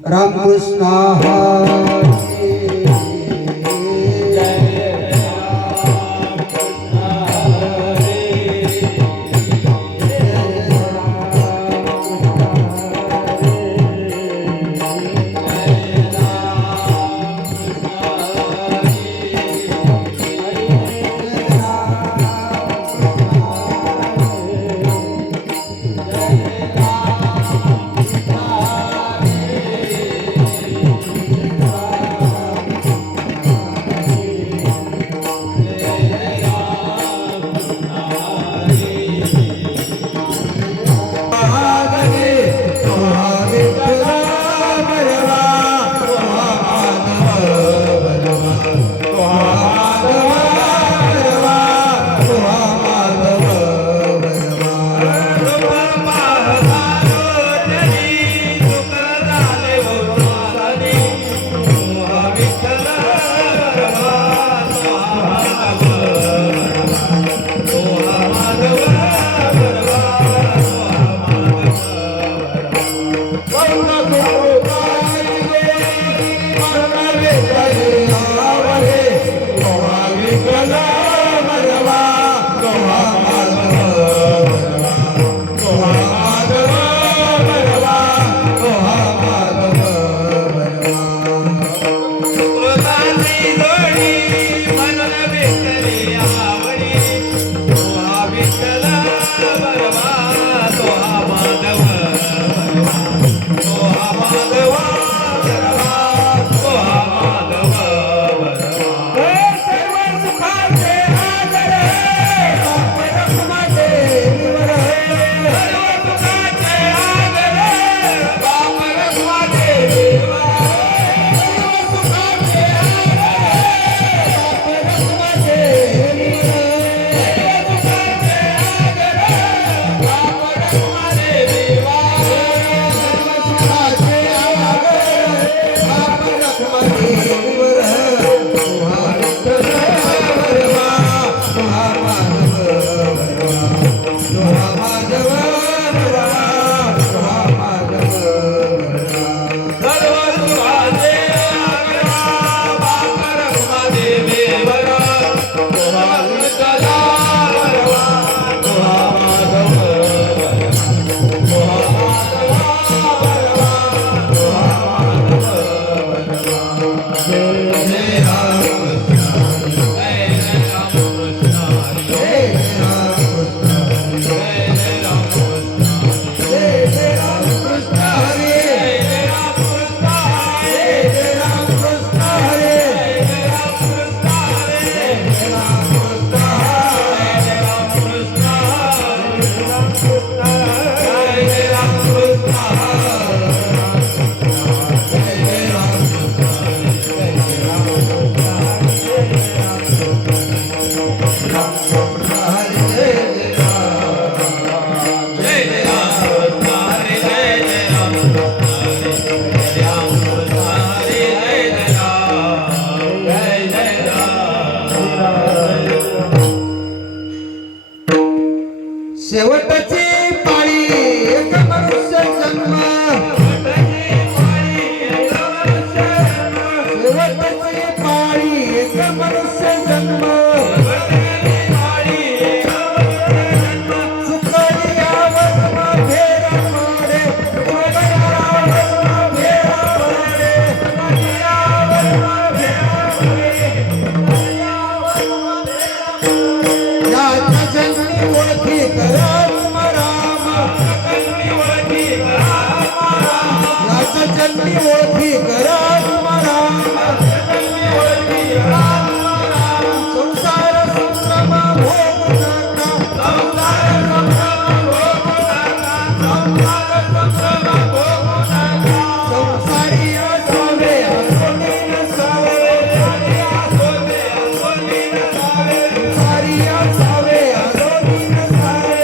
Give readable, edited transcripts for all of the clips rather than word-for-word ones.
रामकृष्ण शेवटची पाळी एक मनुष्य जन्म शेवटची पाळी एक मनुष्य जन्म जन्मी ओळखी करा संसार संभ्रम भोगू संसारी असावे असोनी नसावे संसारी असावे असोनी नसावे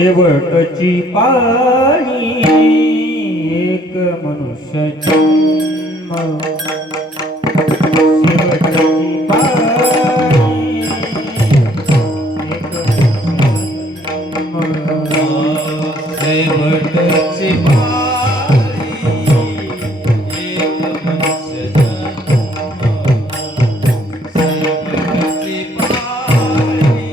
शेवटची पाळी एक मनुष्य जन्म शेवटची पाळी एक शेवटची पाळी एक मनुष्य जन्म शेवटची पाळी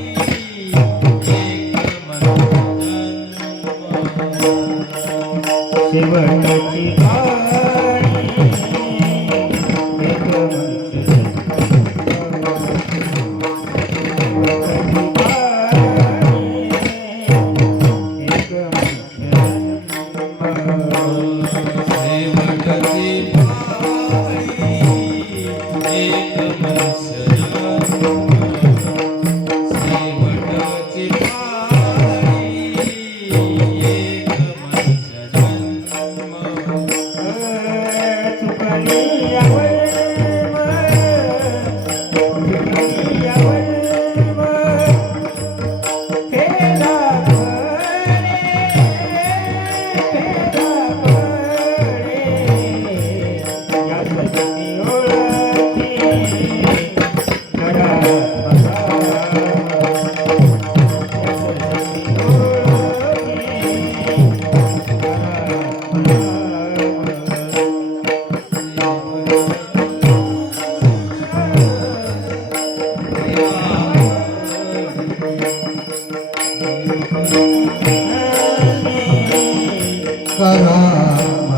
एक मनुष्य जन्म शेवटची पाळी एक मनुष्य शेवटची पाळी एक मनुष्य जन्म शेवटची पाळी एक मनुष्य जन्म चुकली राम राम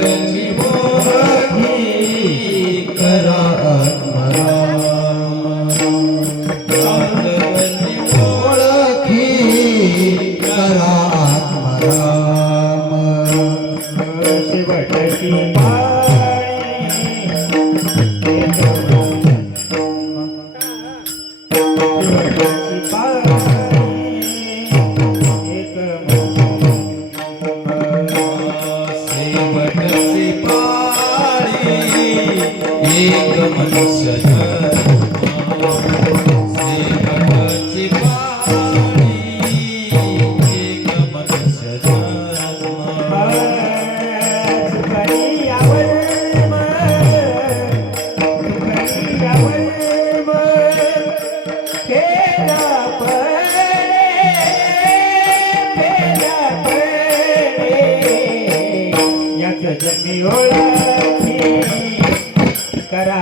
सजनी मोरठी करा राम सजनी मोरठी करा राम शेवटची पाळी शेवटची पाळी शेवटची पाळी एक मनुष्य जन्म शेवटची पाळी एक मनुष्य जन्म जन्मी ओळखी करा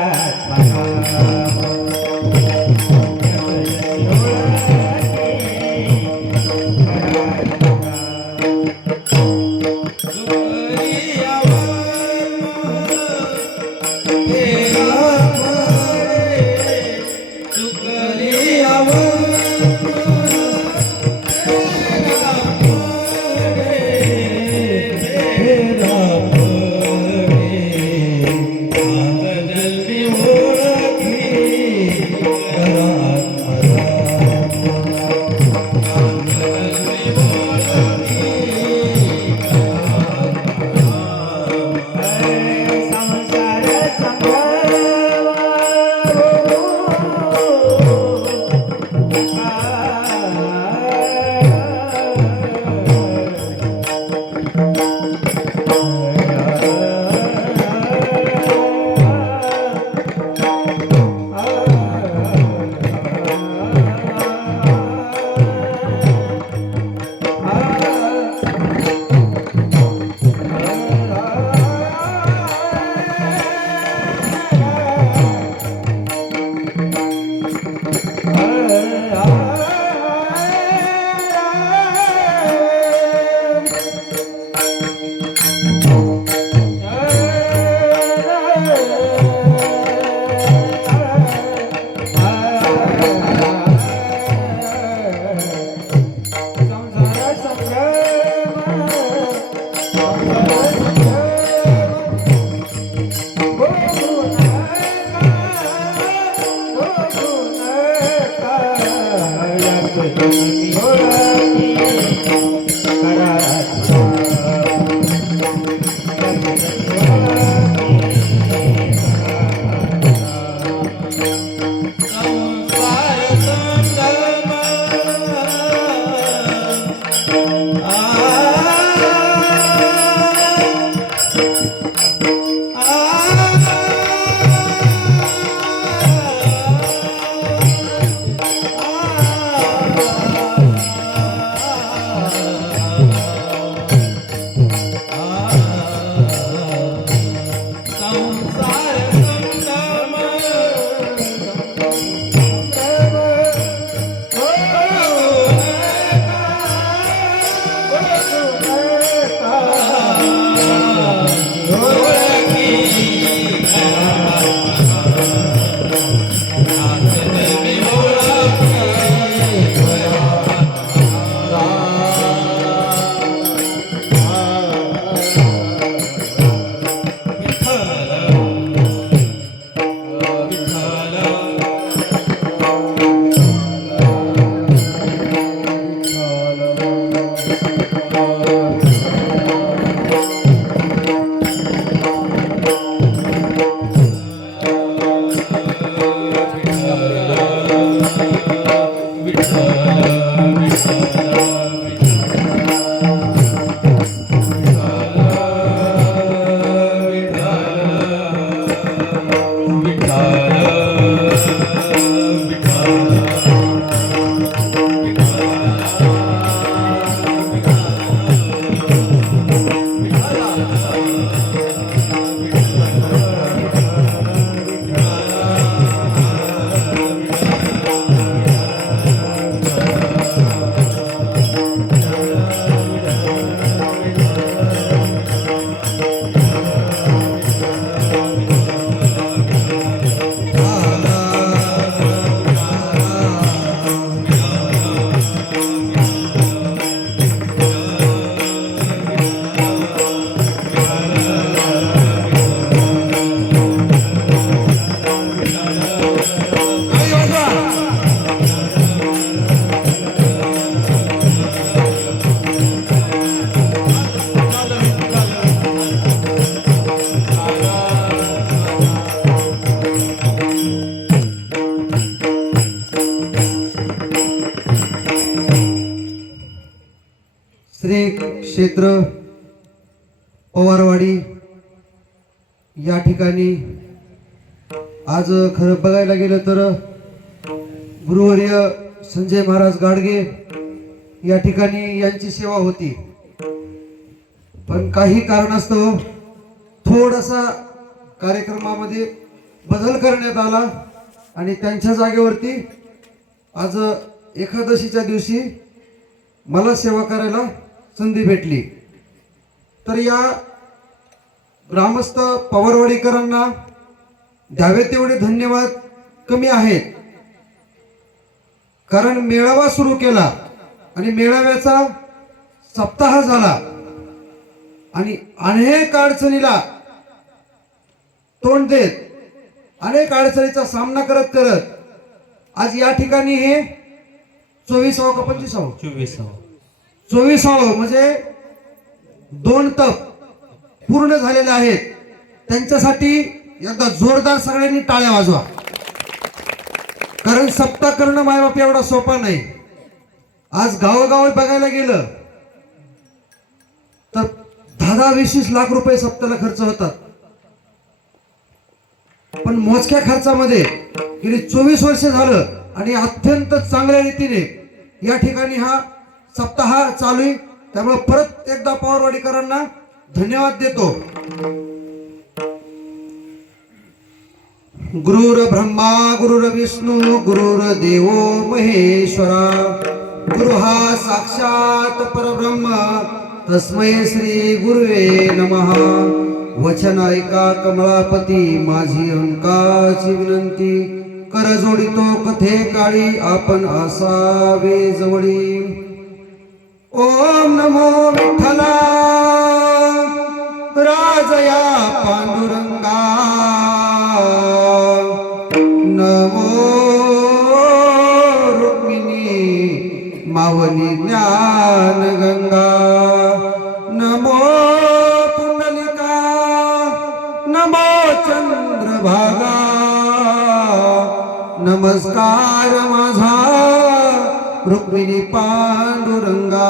क्षेत्र पवारवाडी या ठिकाणी आज खरं बघायला गेलं तर गुरुवर्य संजय महाराज गाडगे या ठिकाणी यांची सेवा होती, पण काही कारणास्तव थोडासा कार्यक्रमामध्ये बदल करण्यात आला आणि त्यांच्या जागेवरती आज एकादशीच्या दिवशी मला सेवा करायला संधी भेटली। तर या ग्रामस्थ पवारवाडीकरांना द्यावे तेवढे धन्यवाद कमी आहेत, कारण मेळावा सुरू केला आणि मेळाव्याचा सप्ताह झाला आणि अनेक अडचणीला तोंड देत अनेक अडचणीचा सामना करत करत आज या ठिकाणी हे 24वा का 25वा 24वा म्हणजे 2 तप पूर्ण झालेले आहेत। त्यांच्यासाठी एकदा जोरदार सगळ्यांनी टाळ्या वाजवा, कारण सप्ताह करणं मायबाप एवढा सोपा नाही। आज गावोगावी बघायला गेलं तर 10-20 लाख रुपये सप्ताहाला खर्च होतात, पण मोजक्या खर्चामध्ये गेली 24 वर्ष झालं आणि अत्यंत चांगल्या रीतीने या ठिकाणी हा सप्ताह चालू आहे। त्यामुळे परत एकदा पवारवाडीकरांना धन्यवाद देतो। गुरुर ब्रह्मा गुरुर विष्णू गुरुर देवो महेश्वरा, गुरु हा साक्षात परब्रह्म तस्मै श्री गुरुवे नमः। वचन ऐका कमळापती माझी अंकाची विनंती, कर जोडितो कथे काळी आपण असावे जवळी। ओम नमो विठ्ठला राजया पांडुरंगा, नमो रुक्मिणी मावली ज्ञान गंगा, नमो पुंडलिका नमो चंद्रभागा, नमस्कार माझा रुक्मिणी पांडुरंगा।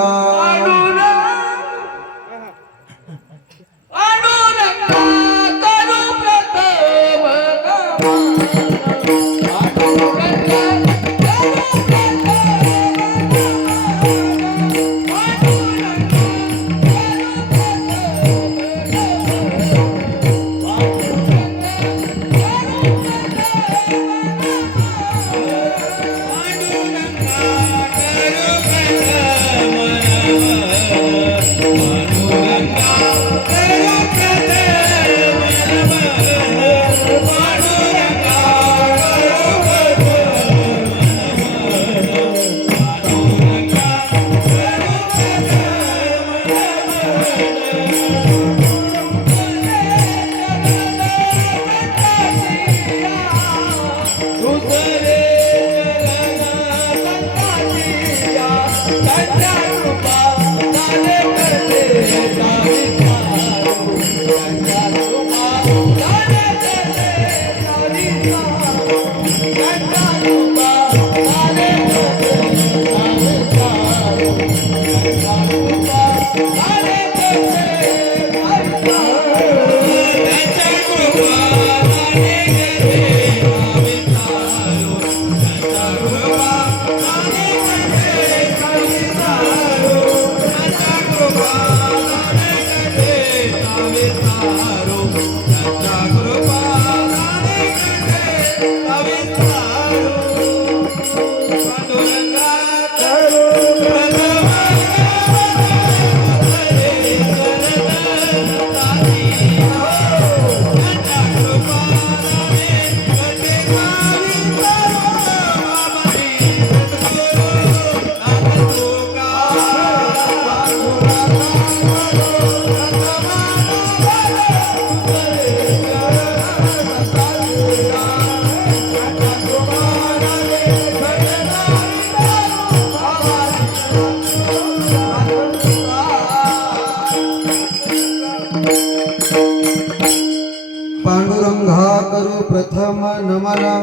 पांडुरंगा करू प्रथम नमना,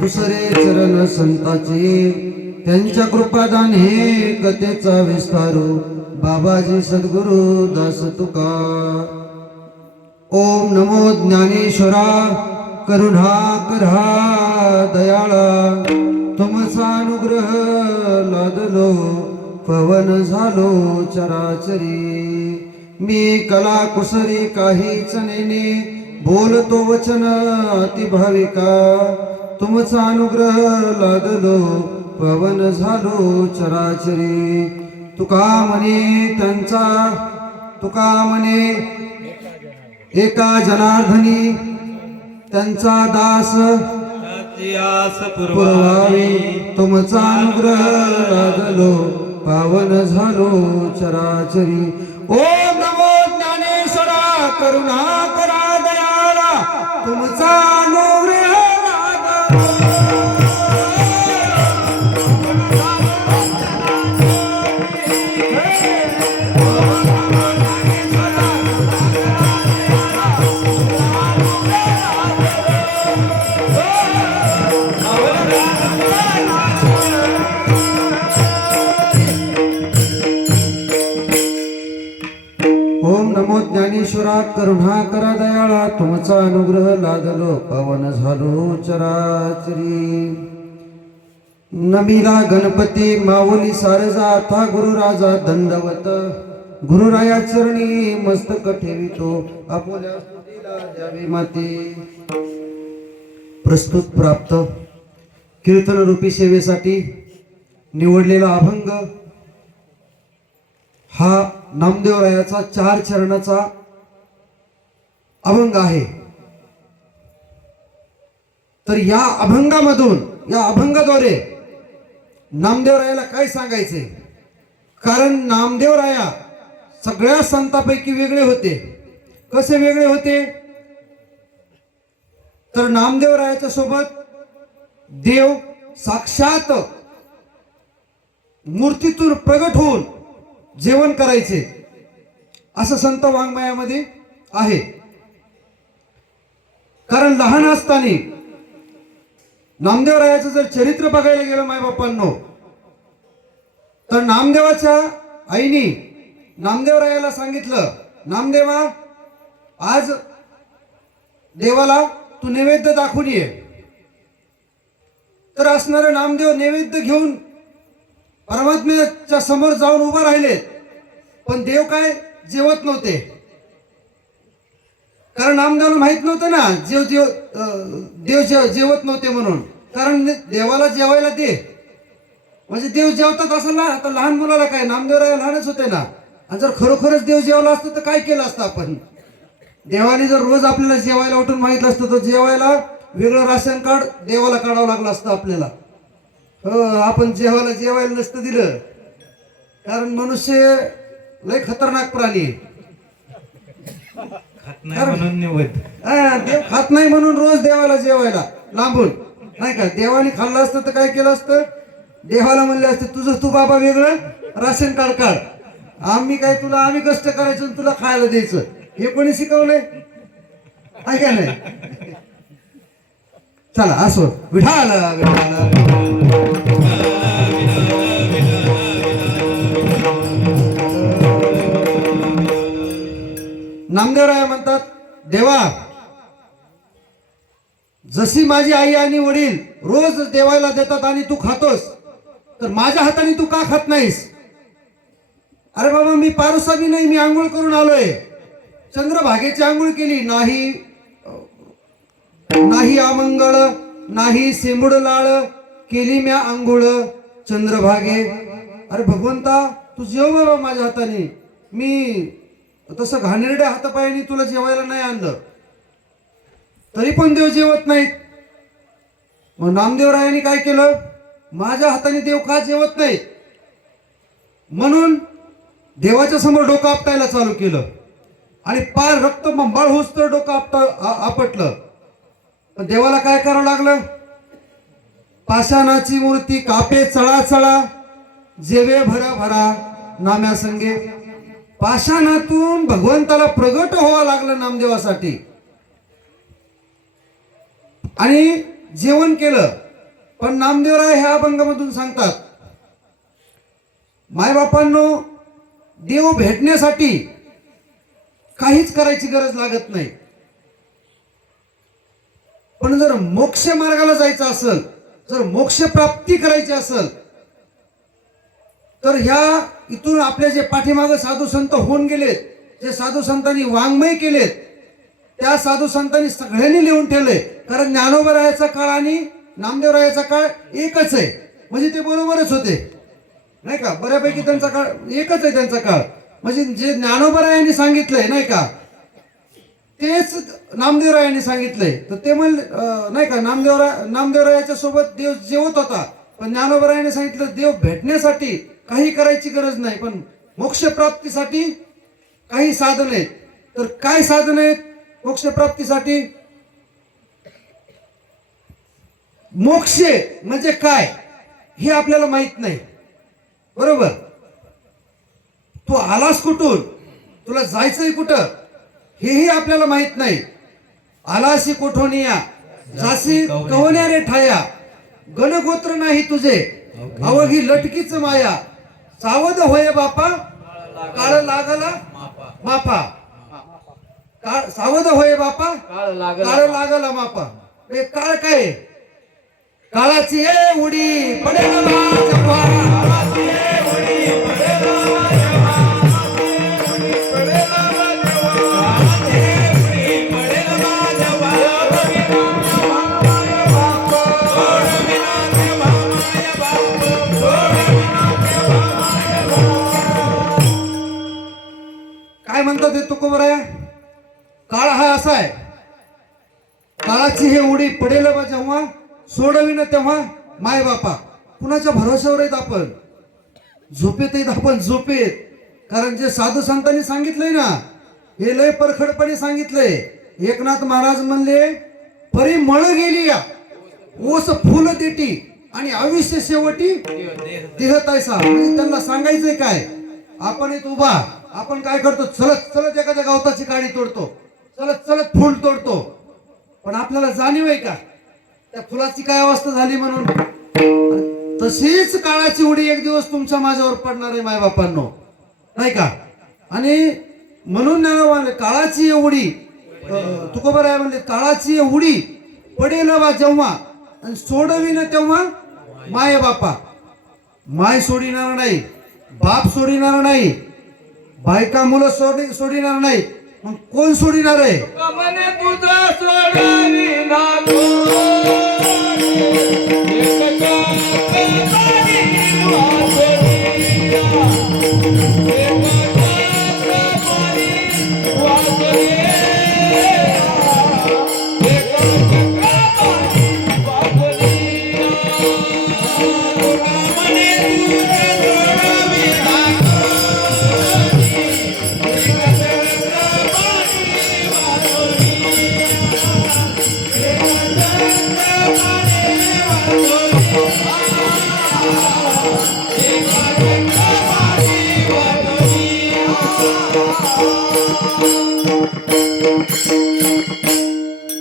दुसरे चरण संताचे त्यांच्या कृपादान हे कथेचा विस्तारू, बाबाजी सद्गुरु दास तुका. ओम नमो ज्ञानेश्वरा करुणा करा दयाळा, तुमचा अनुग्रह लादलो पवन झालो चराचरी. मी कला कुसरी काहीच नेने, बोलतो वचन अति भाविका. तुमचा अनुग्रह लादलो पवन झालो चराचरी. तुका म्हणे एका जनार्दनी त्यांचा दास त्याची आस पुरवावी. पुरवावी. तुमचा अनुग्रह लादलो पावन झालो चराचरी. ओम नमो ज्ञानेश्वरा करुणा करा दयाळा, तुमचा अनुग्रह लादलो. ओम नमो ज्ञानेश्वरा करुणा करा दयाळा, तुमचा अनुग्रह लादलो पवन झालो चराचरी. नमिला गणपती माऊली सारजा, आता गुरुराजा दंडवत. गुरुराया चरणी मस्तक ठेवितो, आपुल्या स्तुतीला द्यावी माते. प्रस्तुत प्राप्त कीर्तन रूपी सेवेसाठी निवडलेला अभंग हा नामदेवरायाचा 4 चरणाचा अभंग आहे. तर या अभंगामधून, या अभंगाद्वारे नामदेवरायाला काय सांगायचे? कारण नामदेवराया सगळ्या संतांपैकी वेगळे होते. कसे वेगळे होते? तर नामदेवरायाच्या सोबत देव साक्षात मूर्तीतून प्रगट होऊन जेवण करायचे, असं संत वाङ्मयामध्ये आहे. कारण लहान असताना नामदेवरायाचं जर चरित्र बघायला गेलं मायबापांनो, तर नामदेवाच्या आईनी नामदेवरायाला सांगितलं, नामदेवा आज देवाला तू नैवेद्य दाखवून ये. तर असणारे नामदेव नैवेद्य घेऊन परमात्म्याच्या समोर जाऊन उभा राहिले, पण देव काय जेवत नव्हते. कारण नामदेवाला माहित नव्हतं ना देव जेवत नव्हते म्हणून. कारण देवाला जेवायला दे म्हणजे देव जेवतात असं ना. आता लहान मुलाला काय, नामदेवराया लहानच होते ना. आणि जर खरोखरच देव जेवला असतं तर काय केलं असतं आपण? देवाने जर रोज आपल्याला जेवायला उठून माहितलं असतं तर जेवायला वेगळं राशन कार्ड देवाला काढावं लागलं असतं आपल्याला. आपण जेवायला नसतं दिलं. कारण मनुष्य लय खतरनाक प्राणी आहे. खात नाही म्हणून निवड. देव खात नाही म्हणून रोज देवाला जेवायला लांबून, नाही का? देवाने खाल्लं असतं तर काय केलं असतं? देवाला म्हणले असते, तुझं तू बाबा वेगळं राशन कार्ड काढ. आम्ही कष्ट करायचं आणि तुला खायला द्यायचं. हे कोणी शिकवलंय? आहे का नाही? चला असो, विठाला नामदेवराय म्हणतात, देवा जशी माझी आई आणि वडील रोज देवाला देतात आणि तू खातोस, तर माझ्या हाताने तू का खात नाहीस? अरे बाबा, मी पारुसा बी नाही, मी आंघोळ करून आलोय. चंद्रभागेची आंघोळ केली नाही, नाही आमंगळ नाही सेंबुड लाळ, केली म्या आंघोळ चंद्रभागे. अरे भगवंता, तू जेव बाबा माझ्या हाताने. मी तसं घाणेरड्या हातापायाने तुला जेवायला नाही आणलं, तरी पण देव जेवत नाहीत. मग नामदेवरायांनी काय केलं? माझ्या हाताने देव का जेवत नाही म्हणून देवाच्या समोर डोकं आपटायला चालू केलं. आणि पार रक्त मंबाळ होस तर डोकं आपटलं. पण देवाला काय करावं लागलं? पाषाणाची मूर्ती कापे चळा चळा, जेवे भरा भरा नाम्या संगे. पाषाणातून भगवंताला प्रगट व्हावं लागलं नामदेवासाठी. आणि जेवण केलं. पण नामदेवराय ह्या अभंगामधून सांगतात, मायबापांनो, देव भेटण्यासाठी काहीच करायची गरज लागत नाही. पण जर मोक्ष मार्गाला जायचं असेल, जर मोक्ष प्राप्ती करायची असेल, तर ह्या इथून आपले जे पाठीमागे साधू संत होऊन गेलेत, जे साधू संतांनी वाङ्मय केलेत, त्या साधू संतांनी सगळ्यांनी लिहून ठेवलंय. कारण ज्ञानोबरायाचा काळ आणि नामदेवरायाचा काळ एकच आहे, म्हणजे ते बरोबरच होते नाही का. बऱ्यापैकी त्यांचा काळ एकच आहे, त्यांचा काळ म्हणजे जे ज्ञानोबरायांनी सांगितलंय नाही का, तेच नामदेवरायांनी सांगितलंय. तर ते नाही का, नामदेवरायाच्या सोबत देव जेवत होता, पण ज्ञानोबरायांनी सांगितलं देव भेटण्यासाठी काही करायची गरज नाही, पण मोक्ष प्राप्तीसाठी काही साधन आहेत. तर काय साधन आहेत मोक्ष प्राप्तीसाठी? मोक्ष म्हणजे काय हे आपल्याला माहित नाही, बरोबर. तू आलास कुठून, तुला जायचंय कुठं हेही आपल्याला माहित नाही. आलासी कोठोनिया जासी कवन्या रे ठाया, गणगोत्र नाही तुझे अवघी लटकीच माया. सावध होय बापा काळ लागला मापा. सावध होय बापा काळ लागला मापा. हे काळ काय? काळाची ए उडी पडेल माझ्या. काय म्हणतात हे तुकोबराया? काळ हा असा आहे, काळाची हे उडी पडेल बा जेव्हा, सोडविन तेव्हा माय बापा. कुणाच्या भरोश्यावर आहेत आपण? झोपेत आहेत आपण, झोपेत. कारण जे साधू संतांनी सांगितलंय ना, हे लय परखडपणे सांगितलंय. एकनाथ महाराज म्हणले परी मळ गेली या ओस फुल देटी आणि आयुष्य शेवटी देह तैसा. म्हणजे त्यांना सांगायचंय काय? आपण इथं उभा, आपण काय करतो? चलत चलत एखाद्या गवताची काडी तोडतो, चलत चलत फुल तोडतो, पण आपल्याला जाणीव आहे का त्या फुलाची काय अवस्था झाली म्हणून? तशीच काळाची उडी एक दिवस तुमच्या माझ्यावर पडणार आहे मायबापांनो, नाही का. आणि म्हणून काळाची उडी, तुकोबराय म्हणले काळाची उडी पडेल बा जेव्हा आणि सोडविन तेव्हा माय बापा. माय सोडिणार नाही, बाप सोडिणार नाही, बायका मुलं सोडिणार नाही, मग कोण सोडिणार आहे? मने तुझा सोडविना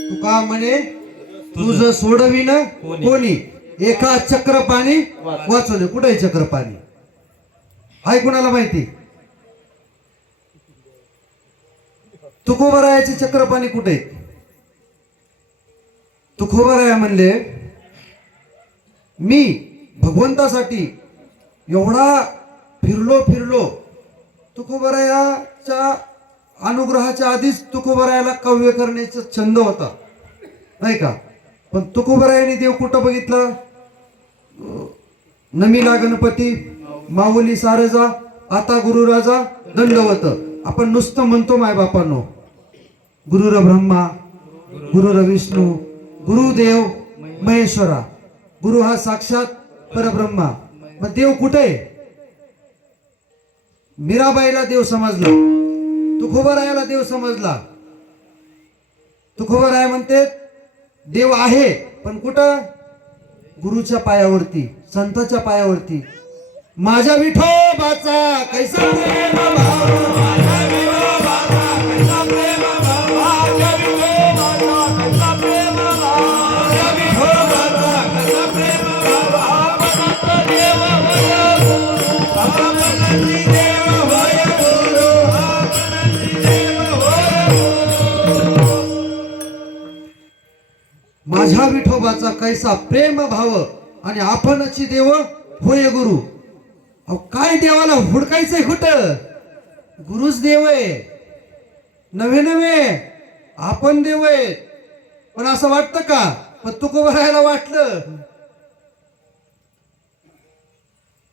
तुका म्हणे तुझं सोडविन कोणी, एका चक्र पाणी वाचवले. कुठे चक्र पाणी हाय कुणाला माहिती? तुकोबरायाचे चक्र पाणी कुठे? तुकोबराया म्हणले मी भगवंतासाठी एवढा फिरलो. तुकोबरायाच्या अनुग्रहाच्या आधीच तुकोबरायाला काव्य करण्याचा छंद होता, नाही का. पण तुकोबरायाने देव कुठं बघितलं? नमीला गणपती माऊली सारजा आता गुरुराजा दंडवत. आपण नुसतं म्हणतो माय बापांनो, गुरुर ब्रह्मा गुरुर विष्णू गुरुदेव महेश्वरा. गुरु हा साक्षात परब्रह्मा. मग देव कुठे? मीराबाईला देव समजला, तुकोबरायाला देव समजला. तुकोबराया म्हणते देव आहे, पण कुठं? गुरुच्या पायावरती, संतांच्या पायावरती. माझ्या विठोबाचा कैसा प्रेम भाव, माझ्या विठोबाचा कैसा प्रेम भाव, माझ्या विठोबाचा कैसा प्रेम भाव, माझ्या विठोबाचा कैसा प्रेम भाव. आपणच देव होय, आपणच देव होय. भगवंताचा कैसा प्रेम भाव आणि आपणची देव होय गुरु. अहो काय देवाला हुडकायचंय कुठं? गुरुच देव आहे, नव्हे नव्हे आपण देव आहे. पण असं वाटतं का? पण तुकोबरायला वाटलं.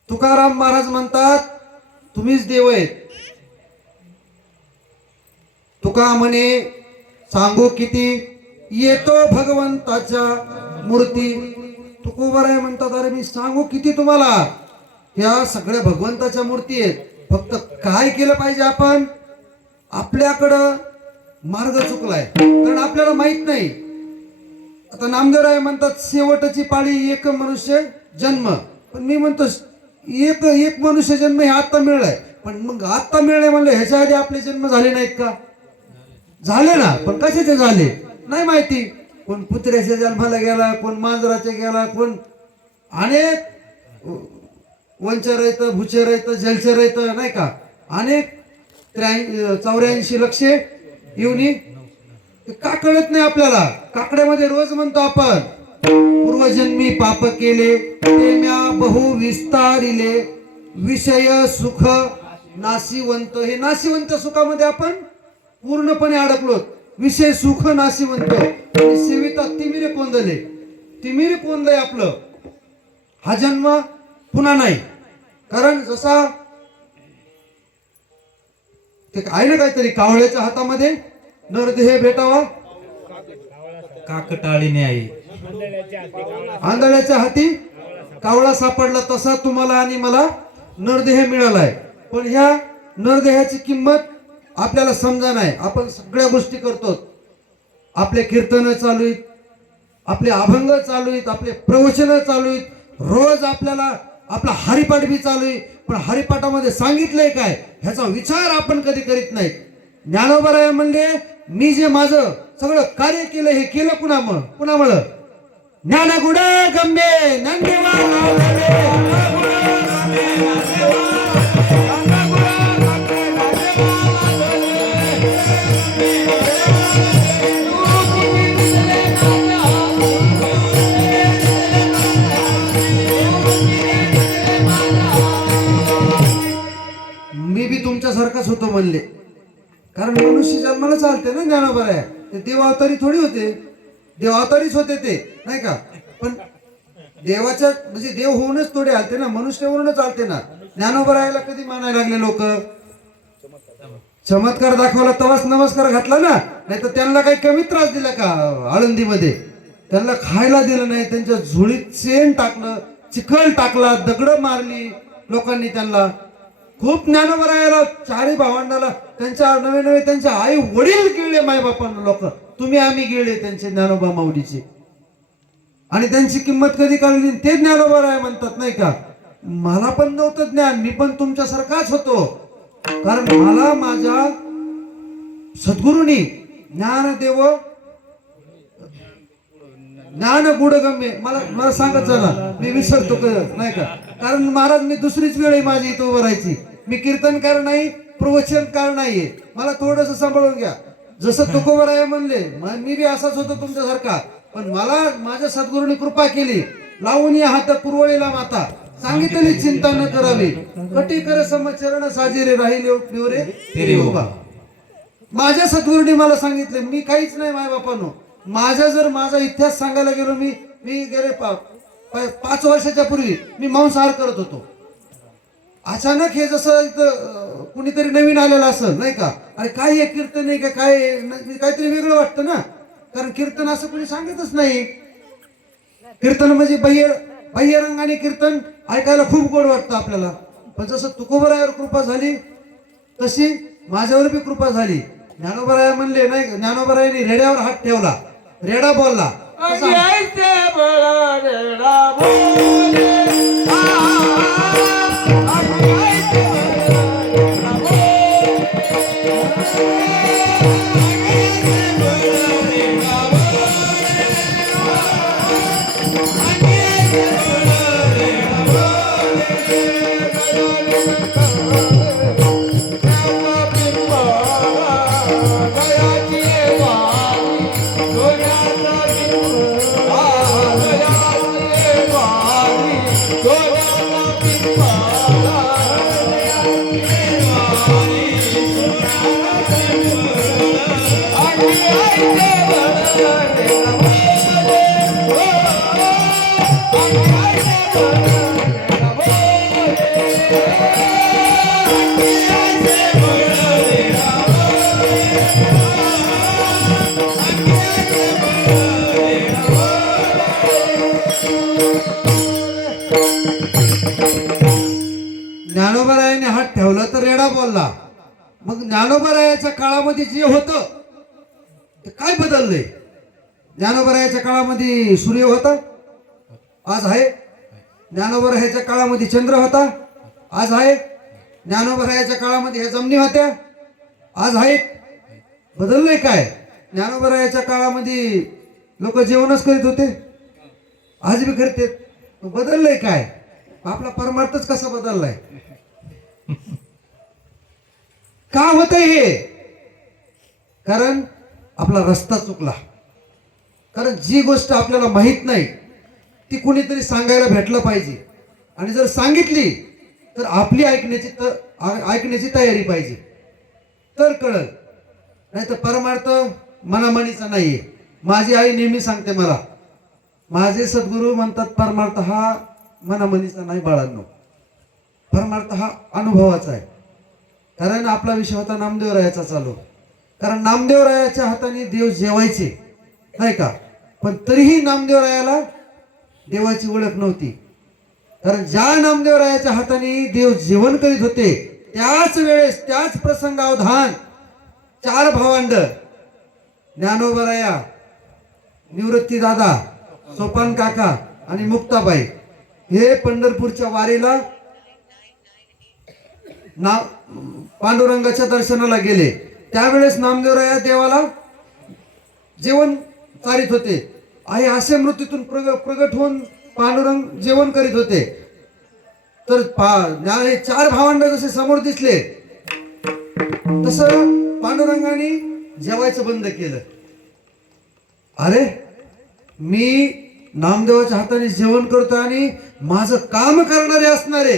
तुकाराम महाराज म्हणतात तुम्हीच देव आहेत. तुका म्हणे सांगू किती येतो भगवंताच्या मूर्ती. तुकोबराय म्हणतात अरे मी सांगू किती तुम्हाला, या सगळ्या भगवंताच्या मूर्ती आहेत. फक्त काय केलं पाहिजे आपण? आपल्याकडं मार्ग चुकलाय कारण आपल्याला माहित नाही. आता नामदेवराय म्हणतात शेवटची पाळी एक मनुष्य जन्म. पण मी म्हणतो एक एक मनुष्य जन्म हे आता मिळालाय. पण मग आता मिळाले म्हणलं ह्याच्या आधी आपले जन्म झाले नाहीत का? झाले ना, पण कशाचे झाले नाही माहिती. कोण कुत्र्याच्या जन्माला गेला, कोण मांजराच्या गेला, कोण अनेक वंचर येत, भुचर येत, जलचर येत नाही का. अनेक 84 लक्ष येऊनी का कळत नाही आपल्याला. काकड्यामध्ये रोज म्हणतो आपण पूर्वजन्मी पाप केले ते म्या बहु विस्तारिले विषय सुख नाशिवंत. हे नाशिवंत सुखामध्ये आपण पूर्णपणे अडकलो. विषय सुख नाशिवंत आणि सेविता तिमिरे कोंदले. तिमिरे कोंदलंय आपलं. हा जन्म पुन्हा नाही. कारण जसा ते आहे ना काहीतरी कावळ्याच्या हातामध्ये नरदेह भेटावा, काकटाळीने आहे, आंधळ्याच्या हाती कावळा सापडला, तसा तुम्हाला आणि मला नरदेह मिळालाय. पण ह्या नरदेहाची किंमत आपल्याला समजा नाही. आपण सगळ्या गोष्टी करतो. आपले कीर्तन चालू आहेत, आपले अभंग चालू आहेत, आपले प्रवचन चालू आहेत, रोज आपल्याला आपला हरिपाठ बी चालू आहे. पण हरिपाठामध्ये सांगितलंय काय ह्याचा विचार आपण कधी करीत नाहीत. ज्ञानोबराय म्हणले मी जे माझं सगळं कार्य केलं हे केलं कुणामुळं? ज्ञान गुण गंभे मी बी तुमच्यासारखाच होतो म्हणले. कारण मनुष्य जन्माला चालते ना ज्ञानोबराय. ते देवावतारी थोडी होते, देवावतारीच होते ते नाही का. पण देवाच्या म्हणजे देव होऊनच थोडे आलते ना, मनुष्यावरूनच आलते ना. ज्ञानोबरायला कधी मानायला लागले लोक? चमत्कार दाखवला तेव्हाच नमस्कार घातला ना. नाही तर त्यांना काही कमी त्रास दिला का? आळंदीमध्ये त्यांना खायला दिलं नाही, त्यांच्या झुळीत शेण टाकलं, चिखल टाकला, दगड मारली लोकांनी त्यांना. खूप ज्ञानोबरायाला चारही भावंडाला त्यांच्या नवे नवे त्यांच्या आई वडील गिळले मायबापांना लोक. तुम्ही आम्ही गिळले त्यांचे ज्ञानोबा माऊलीचे. आणि त्यांची किंमत कधी काढली ते ज्ञानोबराय म्हणतात नाही का. मला पण नव्हतं ज्ञान, मी पण तुमच्यासारखाच होतो. कारण मला माझ्या सद्गुरूंनी ज्ञानदेव ज्ञान गुडगम्य मला सांगत झाला. मी विसरतो नाही का. कारण महाराज मी दुसरीच वेळ आहे माझी इथं उभं राहायची. मी कीर्तनकार नाही, प्रवचनकार नाहीये. मला थोडंसं सांभाळून घ्या. जसं तुकोबराय म्हणले मी बी असाच होतो तुमच्यासारखा. पण मला माझ्या सद्गुरूंनी कृपा केली. लावून या हात कुरवळीला माता सांगितली चिंता न करावी. कटी कर समचरण साजिरे राहिले पिवरे तेरे उभा. माझ्या सद्गुरूंनी मला सांगितले मी काहीच नाही माय बापानो. माझा इतिहास सांगायला गेलो मी गेले 5 वर्षाच्या पूर्वी मी मांसाहार करत होतो. अचानक हे जसं इथं कुणीतरी नवीन आलेलं असेल नाही का. अरे काय हे कीर्तन नाही का काय काहीतरी वेगळं वाटतं ना. कारण कीर्तन असं कोणी सांगतच नाही. कीर्तन म्हणजे बाह्यरंगाने कीर्तन ऐकायला खूप गोड वाटतं आपल्याला. पण जसं तुकोबरायावर कृपा झाली तशी माझ्यावर बी कृपा झाली. ज्ञानोबराय म्हणले नाही, ज्ञानोबरायाने रेड्यावर हात ठेवला, रेडा बोलला. ज्ञानोबारायाने हात ठेवला तर रेडा बोलला. मग ज्ञानोबारायाच्या काळामध्ये जे होतं ते काय बदललंय? ज्ञानोबारायाच्या काळामध्ये सूर्य होता, आज आहे. ज्ञानोबारायाच्या काळामध्ये चंद्र होता, आज आहे. ज्ञानोबारायाच्या काळामध्ये ह्या जमिनी होत्या, आज आहेत. बदललंय काय? ज्ञानोबारायाच्या काळामध्ये लोक जेवणच करीत होते, आज बी करते. बदललंय काय? आपला परमार्थच कसा बदललाय? का होतंय हे? कारण आपला रस्ता चुकला. कारण जी गोष्ट आपल्याला माहित नाही ती कुणीतरी सांगायला भेटलं पाहिजे, आणि जर सांगितली तर आपली ऐकण्याची तयारी पाहिजे, तर कळल. नाही तर परमार्थ मनामनीचा नाहीये. माझी आई नेहमी सांगते मला, माझे सद्गुरू म्हणतात परमार्थ हा मनामनीचा नाही बाळांनो, परमार्थ हा अनुभवाचा आहे. कारण आपला विषय होता नामदेवरायाचा चालू. कारण नामदेवरायाच्या हाताने देव जेवायचे नाही का, पण तरीही नामदेवरायाला देवाची ओळख नव्हती. कारण ज्या नामदेवरायाच्या हाताने देव जेवण करीत होते त्याच वेळेस त्याच प्रसंगावधान 4 भावंड ज्ञानोबाराया, निवृत्ती दादा, सोपान काका आणि मुक्ताबाई हे पंढरपूरच्या वारीला पांडुरंगाच्या दर्शनाला गेले. त्यावेळेस नामदेवराया देवाला जेवण चारित होते. आहे असे मृत्यूतून प्रगट होऊन पांडुरंग जेवण करीत होते. तर 4 भावंड जसे समोर दिसले तसं पांडुरंगाने जेवायचं बंद केलं. अरे मी नामदेवाच्या हाताने जेवण करतो आणि माझं काम करणारे असणारे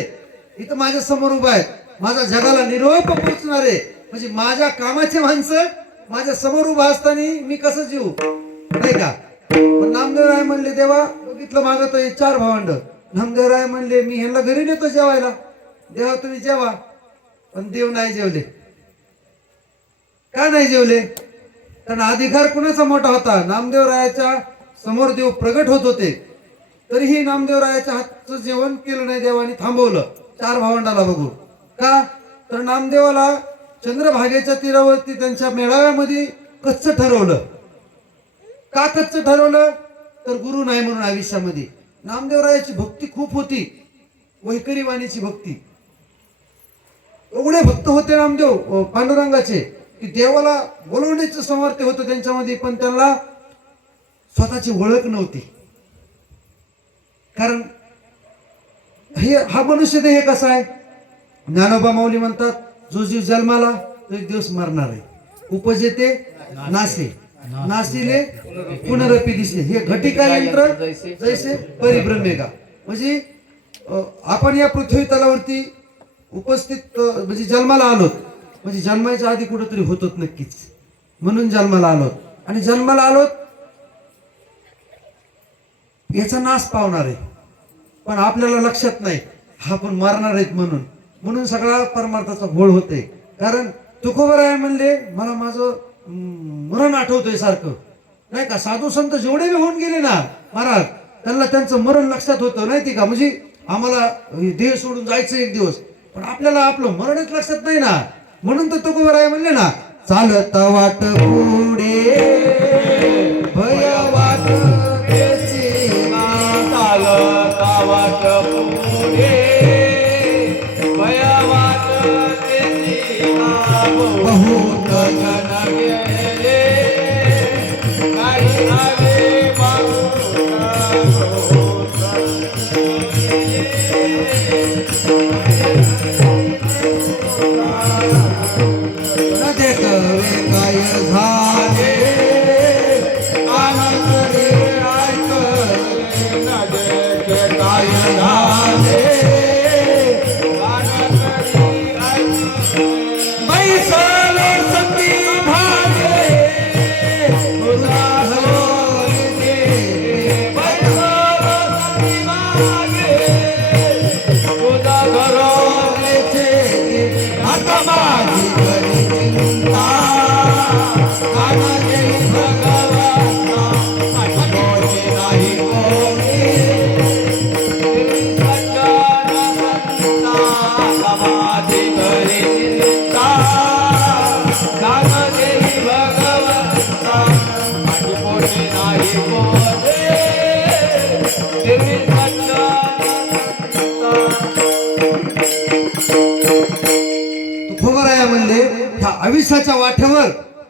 इथं माझ्या समोर उभा आहेत, माझ्या जगाला निरोप पोहोचणारे, म्हणजे माझ्या कामाचे माणसं माझ्या समोर उभा असताना मी कसं जीव, नाही का? पण नामदेवराय म्हणले, देवा बघितलं मागत 4 भावंड. नामदेवराय म्हणले, मी ह्यांना घरी नेतो जेवायला, देवा तुम्ही जेवा. पण देव नाही जेवले. का नाही जेवले? कारण अधिकार कुणाचा मोठा होता? नामदेवरायाच्या समोर देव प्रगट होत होते, तरीही नामदेवरायाच्या हातचं जेवण केलं नाही. देवाने थांबवलं 4 भावंडाला बघून. का? तर नामदेवाला चंद्रभागेच्या तीरावरती त्यांच्या मेळाव्यामध्ये कच्च ठरवलं. का कच्च ठरवलं? तर गुरु नाही म्हणून आयुष्यामध्ये. नामदेवरायाची भक्ती खूप होती, वैखरी वाणीची भक्ती. एवढे भक्त होते नामदेव पांडुरंगाचे की देवाला बोलवण्याचं सामर्थ्य होतं त्यांच्यामध्ये, पण त्यांना स्वतःची ओळख नव्हती. कारण हा मनुष्य देह कसा आहे? ज्ञानोबा माऊली म्हणतात, जो जीव जन्माला तो एक दिवस मरणार आहे. उपजेते नासे, नासिले पुनरपी दिसे. हे घटिका यंत्र जैसे परिभ्रमेगा. म्हणजे आपण या पृथ्वी तलावरती उपस्थित म्हणजे जन्माला आलोत, म्हणजे जन्माच्या आधी कुठेतरी होतोच नक्कीच, म्हणून जन्माला आलोत. आणि जन्माला आलोत याचा नाश पावणार आहे, पण आपल्याला लक्षात नाही हा पण मरणार आहेत म्हणून. म्हणून सगळा परमार्थाचा घोळ होते. कारण तुकोबराय म्हणले, मला माझं मरण आठवतोय सारखं, नाही का? साधू संत जेवढे बी होऊन गेले ना महाराज, त्यांना त्यांचं मरण लक्षात होतं, नाही का? म्हणजे आम्हाला देह सोडून जायचं एक दिवस, पण आपल्याला आपलं मरणच लक्षात नाही ना. म्हणून तर तुकोबराय म्हणले ना, चालत वाट पुढे भया वाट त्याची, चालत वाट पुढे भया वाट त्याची, बहुत जन गेले काही आले मागून. न देखवे काय झाले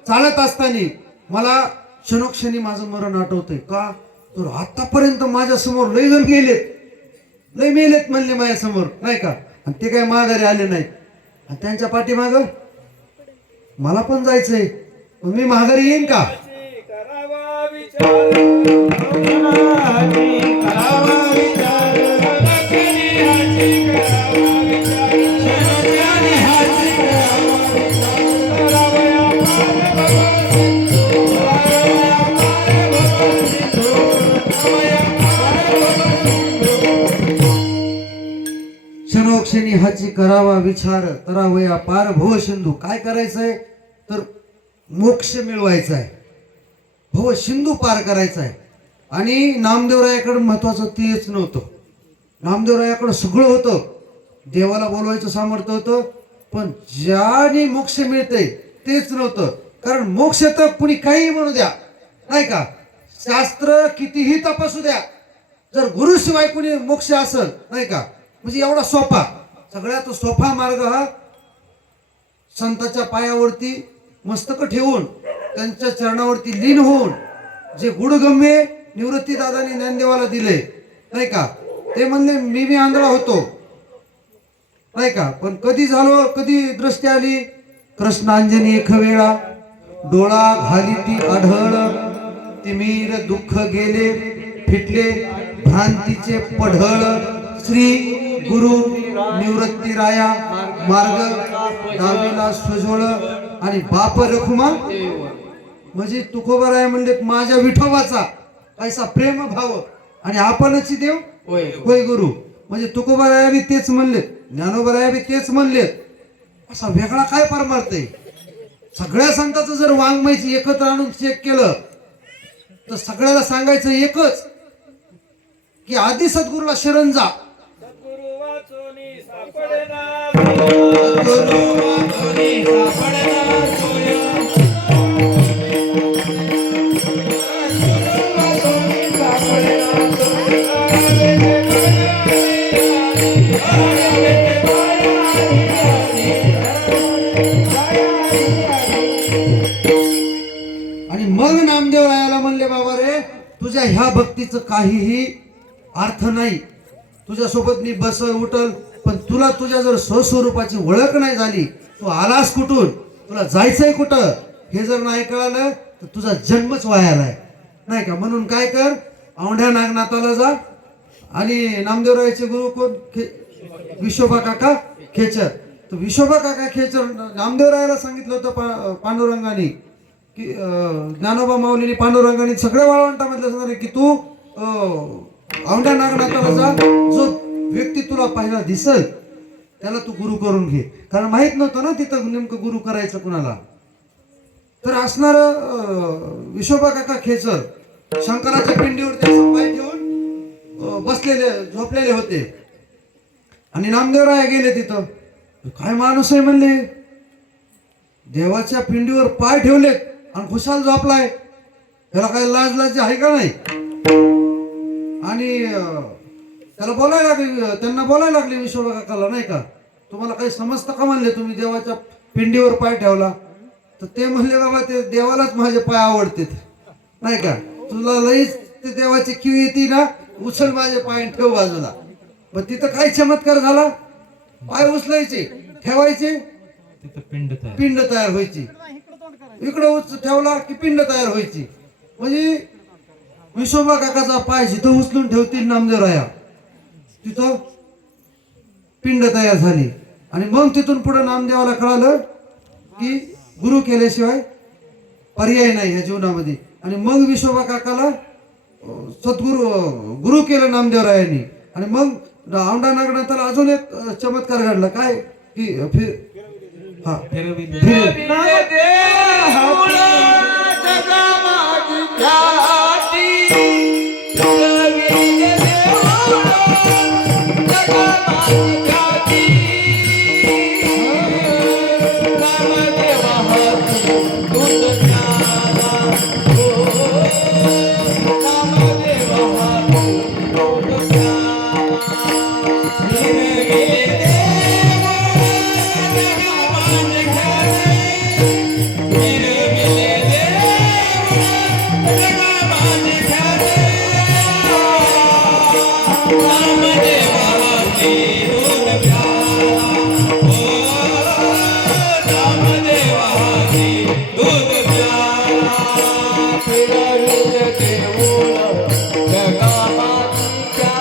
चालत असताना मला क्षणोक्षणी माझं मरण आठवतंय का तर आतापर्यंत माझ्या समोर लय जण गेलेत लय मेलेत म्हणले माझ्या समोर नाही का आणि ते काय माघारी आले नाहीत आणि त्यांच्या पाठीमाग मला पण जायचंय मग मी माघारी येईन का करावा विचार करावा विचार क्षणी हाची करावा विचार क्षणोक्षणी हाची करावा विचार करावया पार भगवंतु करावया पार भगवंतु करावया पार भगवंतु क्षणोक्षणी हाची करावा विचार करावया पार भव सिंधू काय करायचंय तर मोक्ष मिळवायचा आहे भव सिंधू पार करायचा आहे आणि नामदेवरायाकडे महत्वाचं तेच नव्हतं नामदेवरायाकडे सगळं होतं देवाला बोलवायचं सामर्थ्य होतं पण ज्याने मोक्ष मिळते तेच नव्हतं कारण मोक्ष तर कुणी काही म्हणू द्या नाही का शास्त्र कितीही तपासू द्या जर गुरुशिवाय कुणी मोक्ष असेल नाही का म्हणजे एवढा सोपा सगळ्यात सोपा मार्ग हा संताच्या पायावरती मस्तक ठेवून त्यांच्या चरणावरती लीन होऊन जे गुणगम्य निवृत्ती दादानी ज्ञानदेवाला दिले नाही का ते म्हणले मी आंधळा होतो नाही का पण कधी झालो कधी दृष्टी आली कृष्णांजनी एक वेळा डोळा घाली ती आढळ तिमीर दुःख गेले फिटले भ्रांतीचे पढळ श्री गुरु निवृत्ती राया मार्ग दावीला सुजोळ आणि बाप रखुमा म्हणजे तुकोबाराय म्हणले माझ्या विठोबाचा कैसा प्रेम भाव आणि आपणच देव होय गुरु म्हणजे तुकोबाराया बी तेच म्हणले ज्ञानोबाराया बी तेच म्हणले असा वेगळा काय परमार्थ आहे सगळ्या संतांचं जर वाङ्मयची एकत्र आणून चेक केलं तर सगळ्याला सांगायचं एकच की आधी सद्गुरूला शरण जा सद्गुरु वाचोनी सापडेना सद्गुरू वाचोनी सापडेना सोय वाचोनी सापडेना आणि मग नामदेवरायाला म्हणले बाबा रे तुझ्या ह्या भक्तीचं काहीही अर्थ नाही तुझ्यासोबत मी बसल उठल पण तुला तुझ्या जर स्वस्वरूपाची ओळख नाही झाली तू आलास कुठून तुला जायचंय कुठं हे जर नाही कळालं तर तुझा जन्मच वायालाय नाही का म्हणून काय कर औंढ्या नागनाथाला जा आणि नामदेवरायाचे गुरु कोण विश्वोबा काका खेचर तर विश्वोबा काका खेचर नामदेवरायाला सांगितलं होतं पांडुरंगाने की ज्ञानोबा माऊलीने पांडुरंगाने सगळ्या वाळवंटामधलं सांगणार की तू औंढ्या नागनाथाला जा जो व्यक्ती तुला पहिला दिसल त्याला तू गुरु करून घे कारण माहित नव्हतं ना तिथं नेमकं गुरु करायचं कुणाला तर असणार विश्वोबा काका खेचर शंकराच्या पिंडीवर त्याचा पाय ठेवून बसलेले झोपलेले होते आणि नामदेवराय गेले तिथं काय माणूस आहे म्हणले देवाच्या पिंडीवर पाय ठेवलेत आणि खुशाल झोपलाय त्याला काय लाज लाज आहे का नाही आणि त्याला बोलायला लागले त्यांना बोलायला लागले विश्वोबा काकाला नाही का तुम्हाला काही समजतं का म्हणले तुम्ही देवाच्या पिंडीवर पाय ठेवला तर ते म्हणले बाबा ते देवालाच माझे पाय आवडते नाही का तुला लईच ते देवाची किव येते ना उचल माझे पाय ठेव बाजूला पण तिथं काय चमत्कार झाला पाय उचलायचे ठेवायचे पिंड तयार व्हायची इकडं ठेवला की पिंड तयार व्हायची म्हणजे विश्वोबा काकाचा पाय जिथं उचलून ठेवतील नामदेवराया तिथं पिंड तयार झाली आणि मग तिथून पुढे नामदेवाला कळालं की गुरु केल्याशिवाय पर्याय नाही ह्या जीवनामध्ये आणि मग विश्वोबा काकाला सद्गुरु गुरु केलं नामदेवरायांनी आणि मग औंढा नागनाथाला अजून एक चमत्कार घडला काय की फिर फिरविले देऊळ जगामातीच्या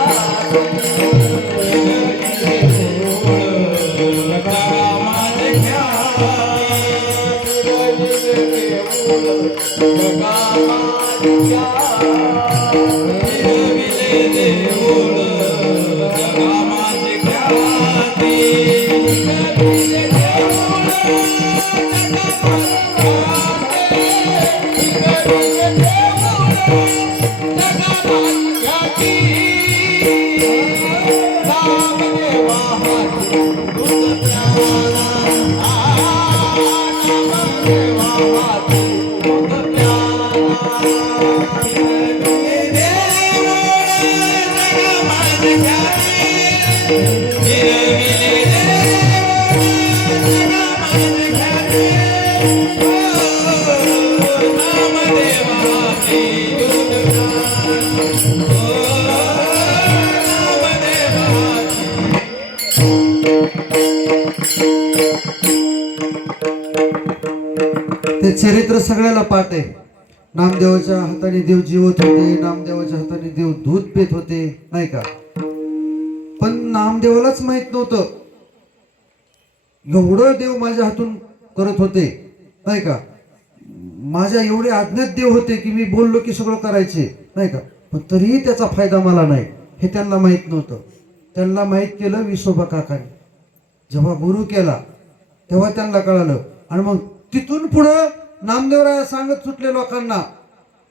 ते चरित्र सगळ्याला पाठ आहे. नामदेवाच्या हाताने देव जिवत होते, नामदेवाच्या हाताने देव दूध पित होते, नाही का? पण नामदेवालाच माहित नव्हतं एवढं देव माझ्या हातून करत होते, नाही का? माझ्या एवढे अज्ञात देव होते की मी बोललो की सगळं करायचे, नाही का? पण तरीही त्याचा फायदा मला नाही, हे त्यांना माहित नव्हतं. त्यांना माहित केलं विसोबा काकाने. जेव्हा गुरु केला तेव्हा त्यांना कळालं. आणि मग तिथून पुढं नामदेवराय सांगत सुटले लोकांना,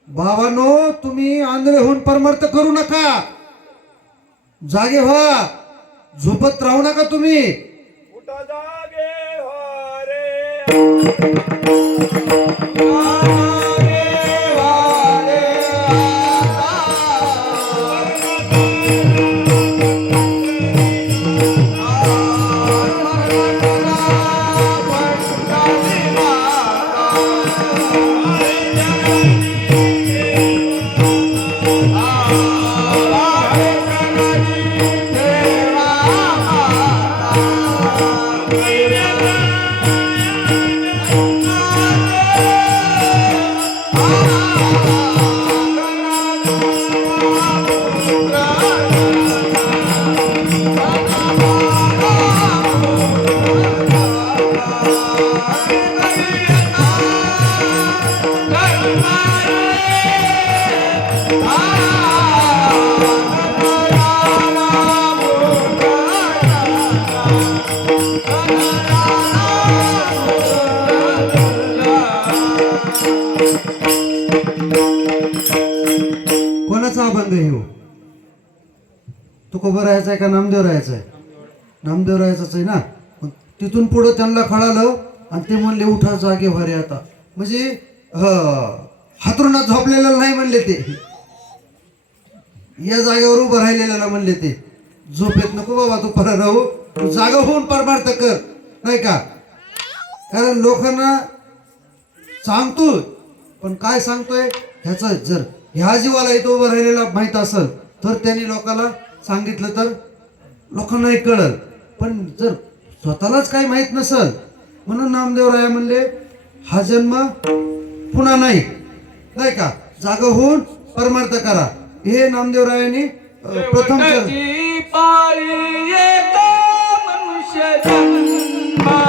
बाबांनो तुम्ही आंधळे होऊन परमार्थ करू नका, जागे व्हा, झोपत राहू नका तुम्ही. उठा जागे व्हा रे. कोणाचा अभंग आहे हो? तुकोबा राहायचा आहे का नामदेव राहायचा आहे? नामदेव राहायचाच आहे ना. मग तिथून पुढे त्यांना कळालं आणि ते म्हणले उठा जागे व्हा रे आता. म्हणजे हातरुणात झोपलेलं नाही म्हणले ते, या जागेवर उभं राहिलेल्याला म्हणले ते, झोपेत नको बाबा तू परत राहू, तू जागा होऊन परमार्थ कर, नाही का? कारण लोकांना सांगतो पण काय सांगतोय ह्याचा जर ह्या जीवाला इथं उभं राहिलेला माहित असेल तर त्यांनी लोकांना सांगितलं तर लोकांनाही कळल. पण जर स्वतःलाच काही माहित नसल म्हणून नामदेवराय म्हणले हा जन्म पुन्हा नाही, नाही का? जागा होऊन परमार्थ करा. हे नामदेवरायांनी प्रथम पाळी एक मनुष्य जन्मा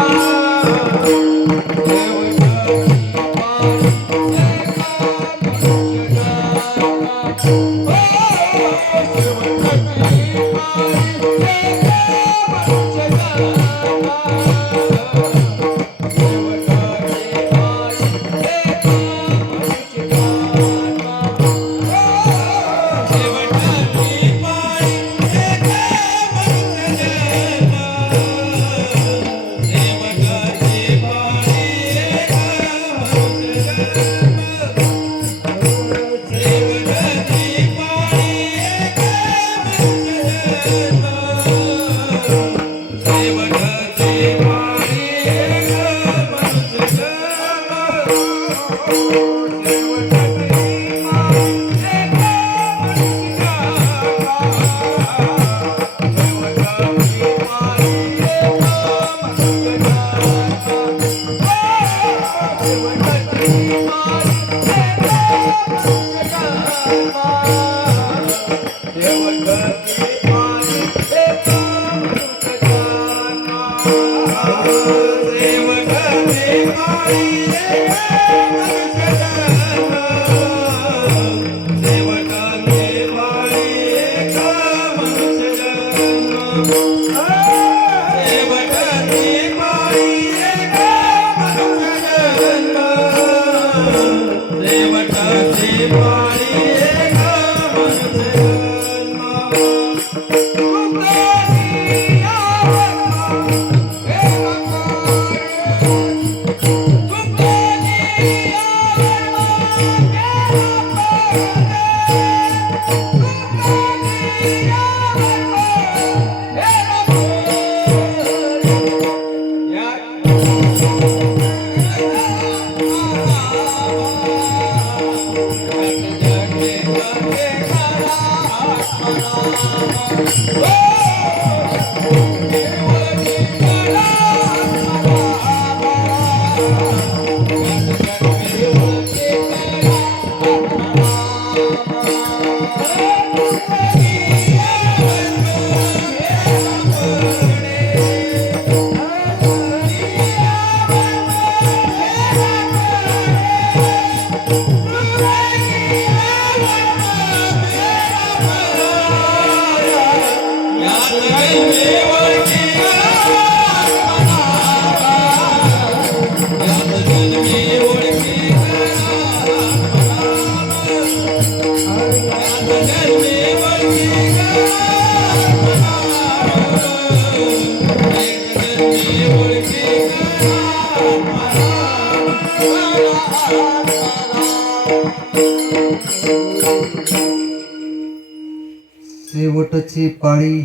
शेवटची पाळी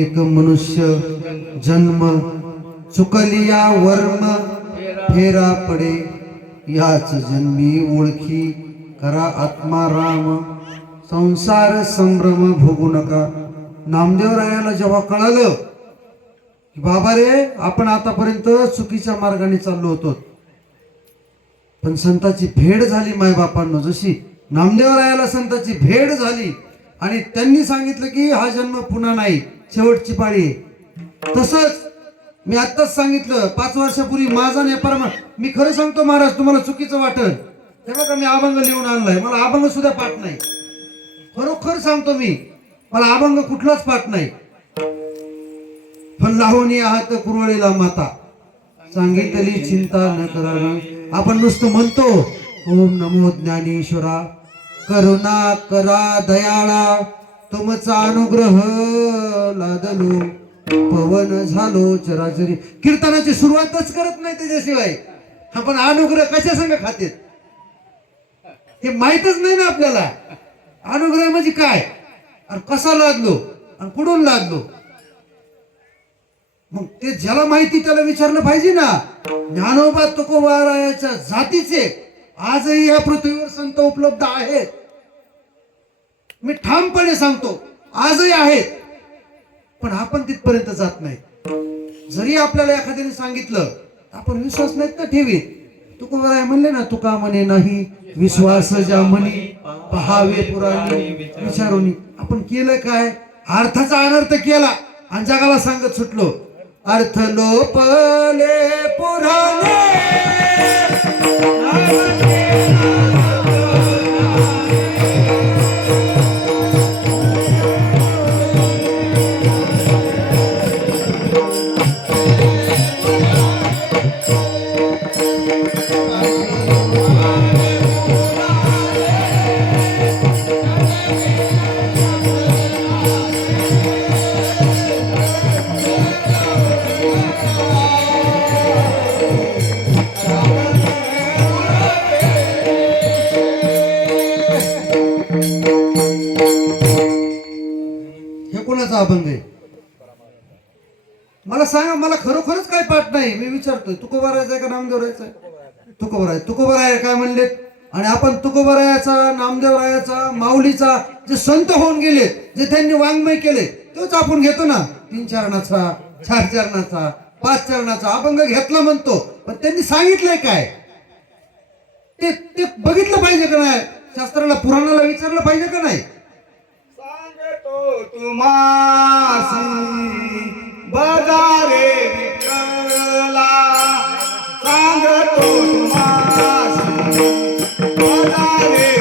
एक मनुष्य जन्म चुकलिया वर्म फेरा पडे याच जन्मी ओळखी करा आत्मा राम संसार संभ्रम भोगू नका. नामदेवरायाला जेव्हा कळालं की बाबा रे आपण आतापर्यंत चुकीच्या मार्गाने चाललो होतो, पण संताची भेट झाली मायबापांनो, जशी नामदेवरायाला संताची भेट झाली आणि त्यांनी सांगितलं की हा जन्म पुन्हा नाही, शेवटची पाळी आहे. तसंच मी आत्ताच सांगितलं 5 वर्षापूर्वी माझा नेपाळ, मी खरं सांगतो महाराज तुम्हाला चुकीचं वाटल, तेव्हा का मी अभंग लिहून आणलाय, मला अभंग सुद्धा पाठ नाही, खरोखर सांगतो मी, मला अभंग कुठलाच पाठ नाही. पण लावणी आहात कुरवळीला माता, सांगितली चिंता न करावी. आपण नुसतं म्हणतो ओम नमो ज्ञानेश्वरा, करुणा करा दयाळा, तुमचा अनुग्रह लादलो, पवन झालो चराचरी. कीर्तनाची सुरुवातच करत नाही त्याच्याशिवाय. आपण अनुग्रह कशा संग खाते हे माहितच नाही ना आपल्याला. अनुग्रह म्हणजे काय, आणि कसा लादलो, आणि कुठून लादलो, मग ते ज्याला माहिती त्याला विचारलं पाहिजे ना. ज्ञानोबा तुकोबारायाच्या जातीचे आजही या पृथ्वीवर संत उपलब्ध आहेत, मी ठामपणे सांगतो आजही आहेत, पण आपण तिथपर्यंत जात नाही. जरी आपल्याला एखाद्याने सांगितलं आपण विश्वास नाहीत ना ठेवी. तुकोबाराय म्हणले ना, तुका म्हणे नाही विश्वास ज्या म्हणी, पहावे पुराणी विचारोनी. आपण केलं काय, अर्थाचा अनर्थ केला आणि जगाला सांगत सुटलो. अर्थ लोपले पुराणे, अभंग आहे. मला सांगा, मला खरोखरच काय पाठ नाही. मी विचारतोय तुकोबारायचा का नामदेवरायाचा? तुकोबाराय. तुकोबाराय काय म्हणले, आणि आपण तुकोबारायाचा, नामदेवरायाचा, माऊलीचा जे संत होऊन गेले, जे त्यांनी वाङ्मय केले, तोच आपण घेतो ना. 3 चरणाचा, 4 चरणाचा, 5 चरणाचा अभंग घेतला म्हणतो, पण त्यांनी सांगितलंय काय ते बघितलं पाहिजे का नाही. रे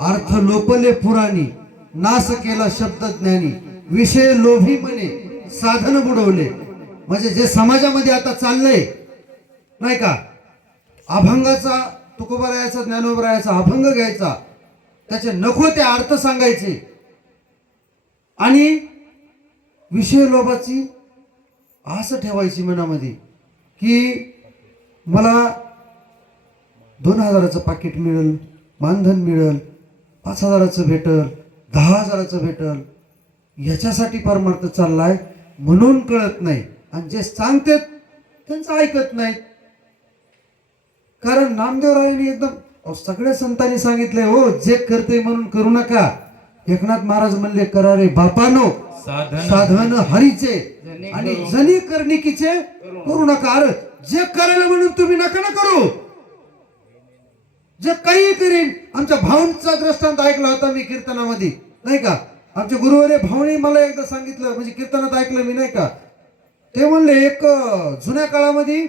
अर्थ लोपले पुराणी, नाश केला शब्द ज्ञानी, विषय लोभी म्हणे साधन बुडवले. म्हणजे जे समाजामध्ये आता चाललंय नाही का, अभंगाचा तुकोबारायाचा ज्ञानोबरायाचा अभंग घ्यायचा, त्याचे नको ते अर्थ सांगायचे आणि विषय लोभाची आस ठेवायची मनामध्ये की मला 2,000चं पाकिट मिळेल, मानधन मिळेल, 5,000चं भेटल, 10,000चं भेटल, याच्यासाठी परमार्थ चाललाय म्हणून कळत नाही. आणि जे सांगतात त्यांचं ऐकत नाहीत. कारण नामदेवरायांनी एकदम सगळ्या संतांनी सांगितलंय, हो जे करते म्हणून करू नका. एकनाथ महाराज म्हणले, करा रे बापानो साधन हरीचे आणि जनी कर्णिकीचे करू नका. अरे जे करायला म्हणून तुम्ही नका ना करू, जे काही करीन. आमच्या भाऊंचा दृष्टांत ऐकला होता मी कीर्तनामध्ये नाही का. आमचे गुरुवारे भाऊने मला एकदा सांगितलं, म्हणजे कीर्तनात ऐकलं मी नाही का. ते म्हणले एक जुन्या काळामध्ये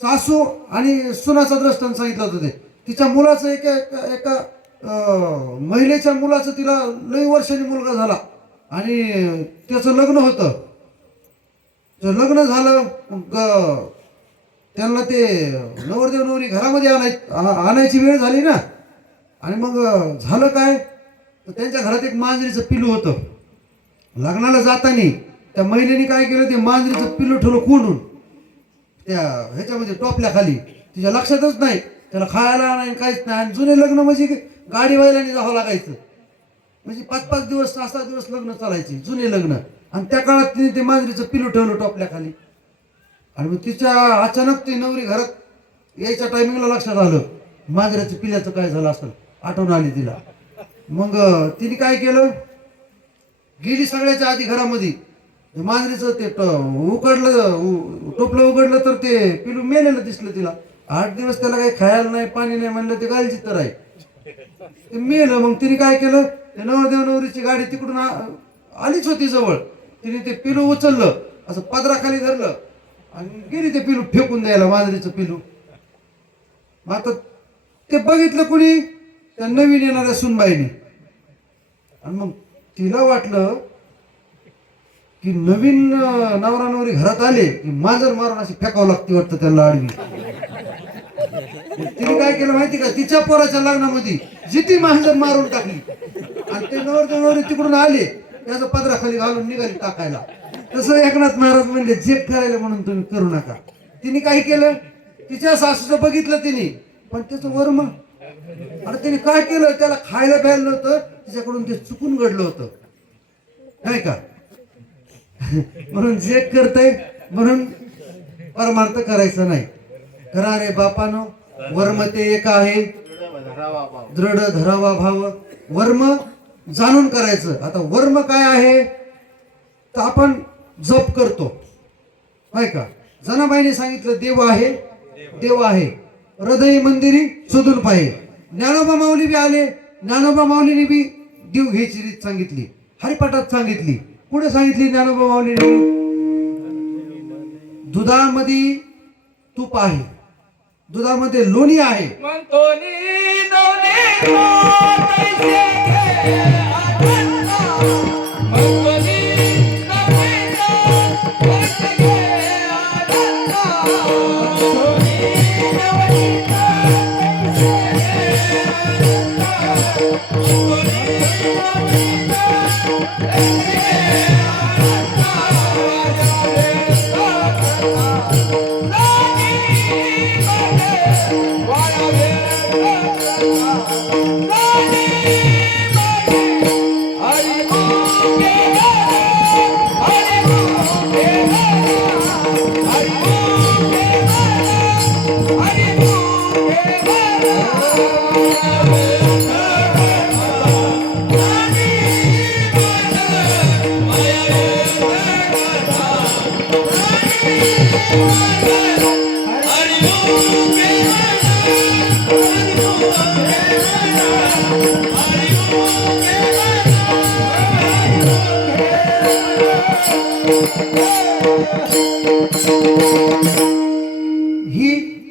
सासू आणि सुनाचा दृष्टांत सांगितलं होतं. ते तिच्या मुलाचं एका महिलेच्या मुलाचं तिला लई वर्षांनी मुलगा झाला आणि त्याचं लग्न होतं. लग्न झालं, त्यांना ते नवरदेव नवरी घरामध्ये आणायची वेळ झाली ना. आणि मग झालं काय, तर त्यांच्या घरात एक मांजरीचं पिलू होतं. लग्नाला जाताना त्या महिलेने काय केलं, ते मांजरीचं पिलू ठेवलं कोंडून त्या ह्याच्यामध्ये टोपल्या खाली. तिच्या लक्षातच नाही, त्याला खायला नाही काहीच नाही. आणि जुने लग्न म्हणजे गाडी व्हायला जावं लागायचं, म्हणजे 5-5 दिवस 6-6 दिवस लग्न चालायचे जुने लग्न. आणि त्या काळात तिने ते मांजरीचं पिलू ठेवलं टोपल्या खाली. आणि मग तिच्या अचानक ती नवरी घरात यायच्या टायमिंगला लक्षात आलं मांजराच्या पिल्याचं काय झालं असेल, आठवण आली तिला. मग तिने काय केलं, गेली सगळ्याच्या आधी घरामध्ये. मांजरीचं ते उघडलं, टोपलं उघडलं तर ते पिलू मेलेलं दिसलं तिला. 8 दिवस त्याला काही खायला नाही, पाणी नाही, म्हणलं ते गायची तर आहे, ते मेलं. मग तिने काय केलं, ते नवरदेव नवरीची गाडी तिकडून आलीच होती जवळ. तिने ते पिलू उचललं, असं पदराखाली धरलं आणि गेली ते पिलू फेकून द्यायला, मांजरीचं पिलू. मग आता ते बघितलं कुणी, त्या नवीन येणाऱ्या सुनबाईने. आणि मग तिला वाटलं की नवीन नवरा नवरी घरात आले की मांजर मारून अशी फेकावं लागते वाटतं त्यांना आडवी. तिने काय केलं माहिती का, तिच्या पोराच्या लग्नामध्ये जिती मांजर मारून टाकली. आणि ते नवरदेव नवरी तिकडून आले, त्याचं पदराखाली घालून निघाली टाकायला. तसं एकनाथ महाराज म्हणले, जे करायला म्हणून तुम्ही करू नका. तिने काय केलं, तिच्या सासूचं बघितलं तिने, पण त्याचं वर्म. आणि तिने काय केलं, त्याला खायला प्यायला नव्हतं, तिच्याकडून ते चुकून घडलं होतं नाही का. म्हणून जे करतय म्हणून परमार्थ करायचं नाही. करा रे बापानो वर्म ते एक आहे, दृढ धरावा भाव. वर्म जाणून करायचं. आता वर्म काय आहे, तर आपण जप करतो नाही का. जनाबाईने सांगितलं, देव आहे, देव आहे, हृदय मंदिरी शोधून पाहे. ज्ञानोबा माऊली बी आले, ज्ञानोबा माऊलीने बी देव घ्यायची रीत सांगितली, हरिपाठात सांगितली. पुढे सांगितली ज्ञानोबा माऊलीने, दुधामध्ये तूप आहे, दुधामध्ये लोणी आहे. ही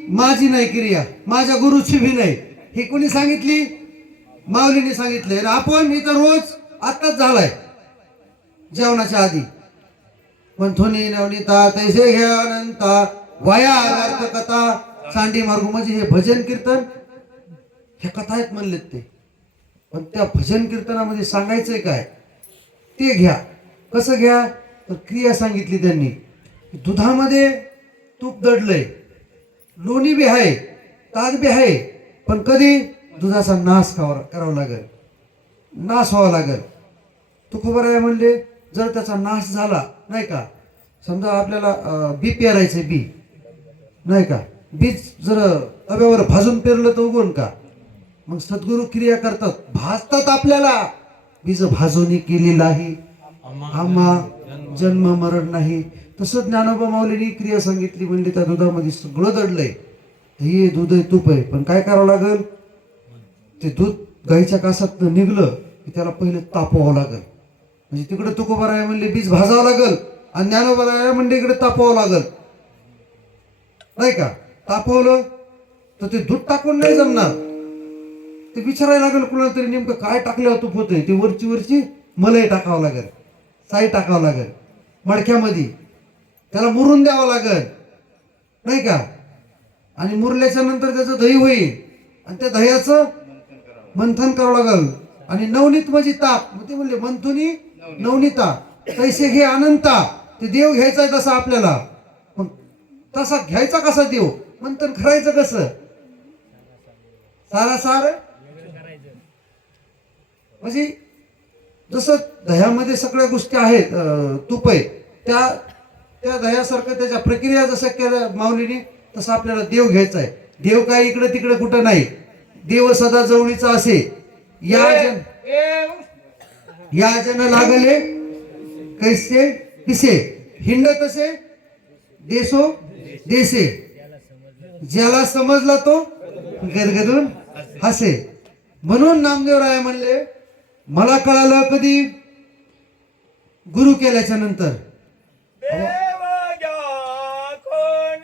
माझी नाही क्रिया, माझ्या गुरुची भी नाही. ही कोणी सांगितली? माऊलीने सांगितले. आणि आपण इथं रोज आत्ताच झालाय जेवणाच्या आधी पंथोनी नवनीता तैसे घ्या अनंता वाया अर्थ कथा सांडी मार्गू, म्हणजे हे भजन कीर्तन ह्या कथा आहेत म्हणलेत ते. पण त्या भजन कीर्तनामध्ये सांगायचंय काय ते घ्या. कसं घ्या तर क्रिया सांगितली त्यांनी. दुधामध्ये तूप दडलंय, लोणी बी आहे, ताक बी आहे, पण कधी दुधाचा नाश करावा लागेल, नाश व्हावा लागेल. तुकोबाराय म्हणले जर त्याचा नाश झाला नाही का, समजा आपल्याला बी पेरायचे बी नाही का, बीज जर तव्यावर भाजून पेरलं तर उगवून का? मग सद्गुरू क्रिया करतात, भाजतात आपल्याला. बीज भाजून केलेला आहे आम्हा जन्म मरण नाही. तसं ज्ञानोबा माऊलींनी क्रिया सांगितली. म्हणजे त्या दुधामध्ये सगळं दडलंय, हे दूध आहे, तूप आहे, पण काय करावं लागेल? ते दूध गाईच्या कासात निघलं की त्याला पहिले तापवावं लागेल. म्हणजे तिकडे तुकोबाराय म्हणले बीज भाजावं लागेल, आणि ज्ञानोबाराय म्हणले इकडे तापवावं लागेल नाही का. तापवलं तर ते दूध टाकून नाही जमणार, ते विचारायला लागेल कुणाला तरी नेमकं काय टाकल्यावर तूप होतंय. ते वरची मलाई टाकावं लागेल, साई टाकावं लागेल मडक्यामध्ये, त्याला मुरून द्यावं लागेल नाही का. आणि मुरल्याच्या नंतर त्याचं दही होईल, आणि त्या दह्याचं मंथन करावं लागेल. आणि नवनीत म्हणजे ताप, मग ते म्हणले मंथुनी नवनीता तैसे घे अनंता. ते देव घ्यायचा आहे तसा आपल्याला, पण तसा घ्यायचा कसा देव, मंथन करायचं कसं? सारासार म्हणजे जसं दह्यामध्ये सगळ्या गोष्टी आहेत, तूप आहे, त्या दह्यासारखं त्याच्या प्रक्रिया जसं केल्या माऊलीने, तसं आपल्याला देव घ्यायचा आहे. देव काय इकडे तिकडे कुठं नाही, देव सदा जवळीचा असे. या जन लागले कैसे किसे, हिंड तसे देसो देसे, ज्याला समजला तो गदगदून हसे. म्हणून नामदेवराय म्हणले मला कळालं कधी, गुरु केल्याच्या नंतर. देव घ्या कोणी,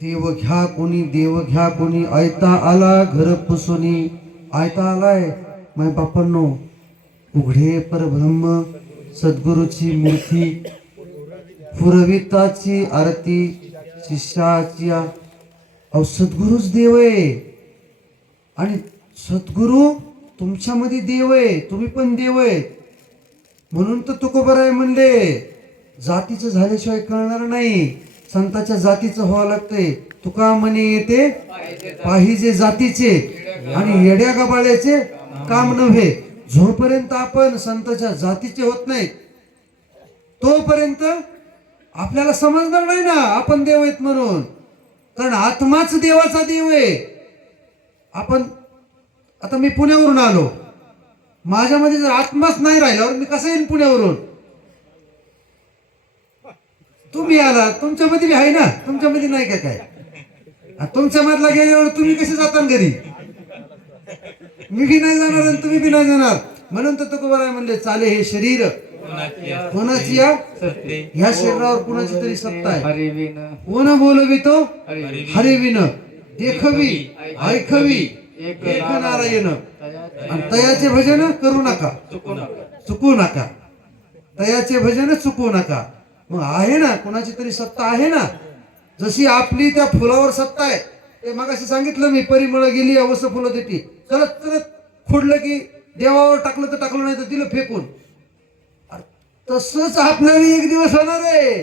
देव घ्या कोणी, देव घ्या कोणी, ऐता आला घर पुसोनी. ऐता आलाय माय बापांनो, उघडे परब्रह्म सद्गुरूची मूर्ती, पुरविताची आरती शिष्याची. अहो सद्गुरूच देव आहे, आणि सद्गुरू तुमच्यामध्ये देव आहे, तुम्ही पण देव आहे. म्हणून तर तुकोबाराय म्हणले जातीचं झाल्याशिवाय कळणार नाही, संताच्या जातीचं व्हावं लागतंय. तुका म्हणे येते पाहिजे जातीचे, आणि येड्या गबाळ्याचे काम नव्हे. जोपर्यंत आपण संताच्या जातीचे होत नाही तोपर्यंत आपल्याला समजणार नाही ना आपण देव आहेत म्हणून. कारण आत्माच देवाचा देव आहे. आपण आता मी पुण्यावरून आलो, माझ्यामध्ये जर आत्माच नाही राहिल्यावर मी कसं येईन पुण्यावरून? तुम्ही आला, तुमच्यामध्ये आहे ना, तुमच्यामध्ये नाही का काय? तुमच्या मधला गेल्यावर तुम्ही कसे जाता घरी? मी बी नाही जाणार आणि तुम्ही बी नाही जाणार. म्हणून तर तुकोबाराय म्हणले चाले हे शरीर कोणाची या सत्ते ह्या शरीरावर कोणाची तरी सत्ता आहे. हरिविन कोण बोलवितो हरिविन हरिविन देखवी ऐकवी एक एक नारायण तया आणि तयाचे भजन करू नका चुकू नका चुकू नका तयाचे भजन चुकू नका. मग आहे ना कोणाची तरी सत्ता आहे ना. जशी आपली त्या फुलावर सत्ता आहे ते मगाशी सांगितलं मी परिमळ गेली अवश्य फुलं देते चलत चलत खुडलं की देवावर टाकलं तर टाकलं नाही तर दिलं फेकून. तसंच आपल्याला एक दिवस होणार आहे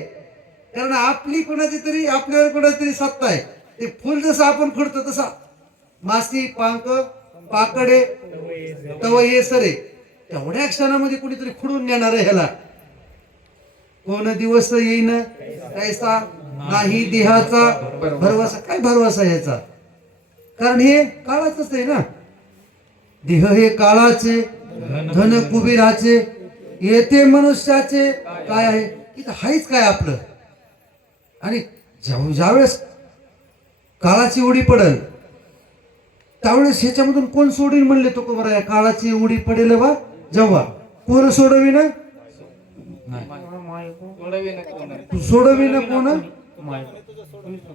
कारण आपली कोणाची तरी आपल्यावर कोणाची तरी सत्ता आहे. ते फुल जसं आपण खुडतो तसा मासी पांक पाकडे तवये सरे तेवढ्या क्षणामध्ये कुणीतरी खुडून नेणार आहे ह्याला. कोण दिवस येईन कैसा नाही देहाचा भरवसा. काय भरवसा याचा कारण हे काळाच आहे ना. देह हे काळाचे धन कुबेराचे येते मनुष्याचे काय आहे इथं हायच काय आपलं. आणि ज्यावेळेस काळाची उडी पडल त्यावेळेस ह्याच्यामधून कोण सोडीन म्हणले तो का बरं काळाची उडी पडेल बा जेव्हा कोण सोडवी ना तू सोडवी ना कोण